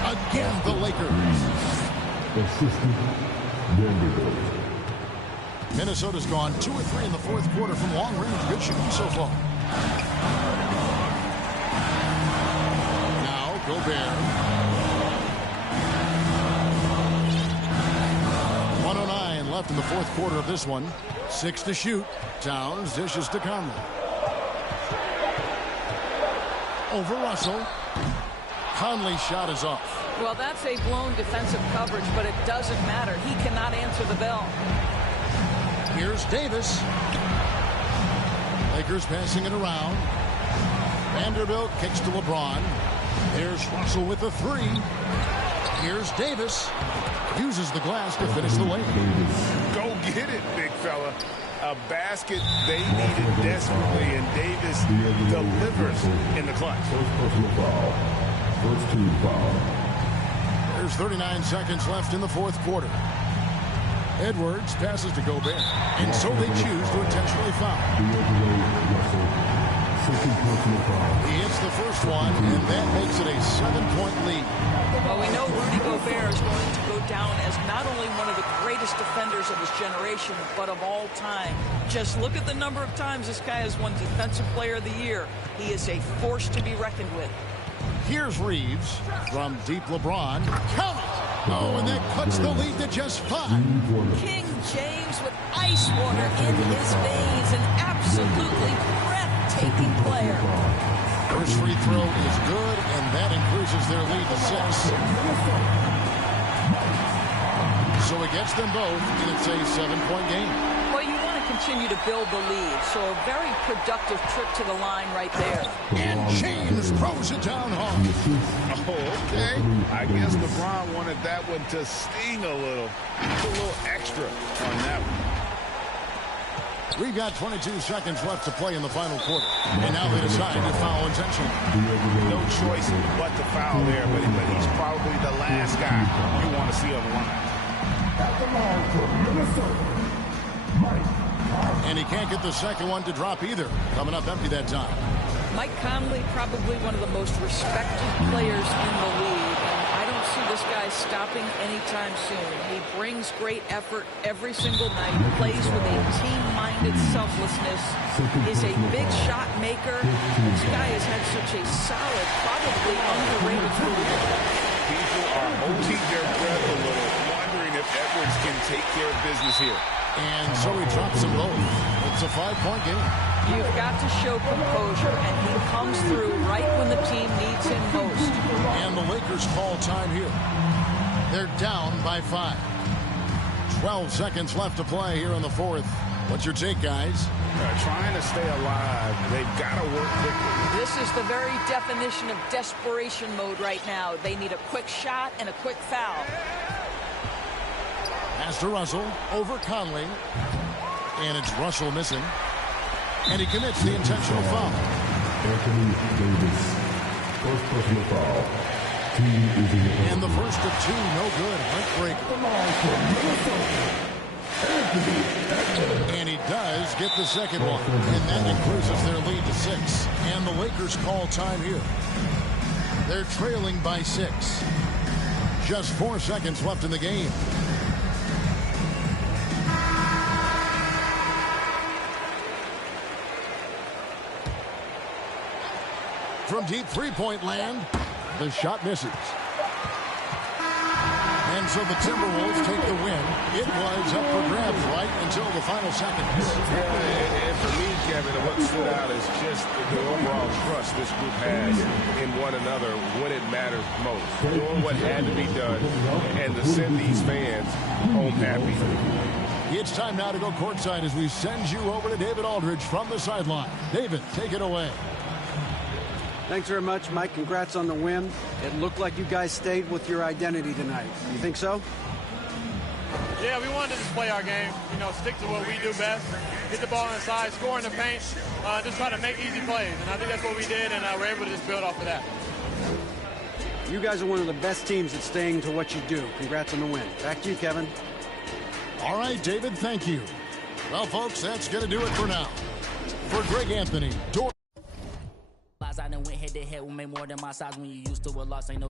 Again, the Lakers. assistant, Vanderbilt. Minnesota's gone 2 of 3 in the fourth quarter from long range. Good shooting so far. Now Gobert. 1:09 left in the fourth quarter of this one. 6 to shoot. Towns dishes to Conley. Over Russell. Conley's shot is off. Well, that's a blown defensive coverage, but it doesn't matter. He cannot answer the bell. Here's Davis. Lakers passing it around. Vanderbilt kicks to LeBron. There's Russell with the 3. Here's Davis. Uses the glass to finish the lane. Go get it, big fella. A basket they needed desperately, and Davis delivers in the clutch. First personal foul. First team foul. There's 39 seconds left in the fourth quarter. Edwards passes to Gobert, and so they choose to intentionally foul. He hits the first one, and that makes it a 7-point lead. Well, we know Rudy Gobert is going to go down as not only one of the greatest defenders of his generation, but of all time. Just look at the number of times this guy has won Defensive Player of the Year. He is a force to be reckoned with. Here's Reeves from deep. LeBron. Count it! Oh, and that cuts the lead to just 5. King James with ice water in his veins. An absolutely breathtaking player. First free throw is good, and that increases their lead to 6. So it gets them both, and it's a 7-point game. Well, you want to continue to build the lead, so a very productive trip to the line right there. And James throws it down hard. Oh, okay. I guess LeBron wanted that one to sting a little. Just a little extra on that one. We've got 22 seconds left to play in the final quarter. And now they decide to foul intentionally. No choice but to foul there, but he's probably the last guy you want to see on the line. At the line for Minnesota, Mike. And he can't get the second one to drop either. Coming up empty that time. Mike Conley, probably one of the most respected players in the league. And I don't see this guy stopping anytime soon. He brings great effort every single night, plays with a team-minded selflessness, is a big shot maker. This guy has had such a solid, probably underrated career. People are holding their breath a little, wondering if Edwards can take care of business here. And so he drops them both. It's a 5-point game. You've got to show composure, and he comes through right when the team needs him most. And the Lakers call time here. They're down by 5. 12 seconds left to play here in the fourth. What's your take, guys? Trying to stay alive. They've got to work quickly. This is the very definition of desperation mode right now. They need a quick shot and a quick foul. Pass to Russell, over Conley. And it's Russell missing. And he commits the intentional foul. Anthony Davis, first personal foul. And the first of 2, no good. Heartbreaker. And he does get the second one. And that increases their lead to 6. And the Lakers call time here. They're trailing by 6. Just 4 seconds left in the game. From deep three-point land, the shot misses. And so the Timberwolves take the win. It was up for grabs right until the final seconds. Yeah, and for me, Kevin, what stood out is just the overall trust this group has in one another when it matters most. Doing what had to be done and to send these fans home happy. It's time now to go courtside as we send you over to David Aldridge from the sideline. David, take it away. Thanks very much, Mike. Congrats on the win. It looked like you guys stayed with your identity tonight. You think so? Yeah, we wanted to just play our game. You know, stick to what we do best. Get the ball inside, score in the paint, just try to make easy plays. And I think that's what we did, and we're able to just build off of that. You guys are one of the best teams at staying to what you do. Congrats on the win. Back to you, Kevin. All right, David, thank you. Well, folks, that's going to do it for now. For Greg Anthony, I done went head to head with me more than my size when you used to a loss. Ain't no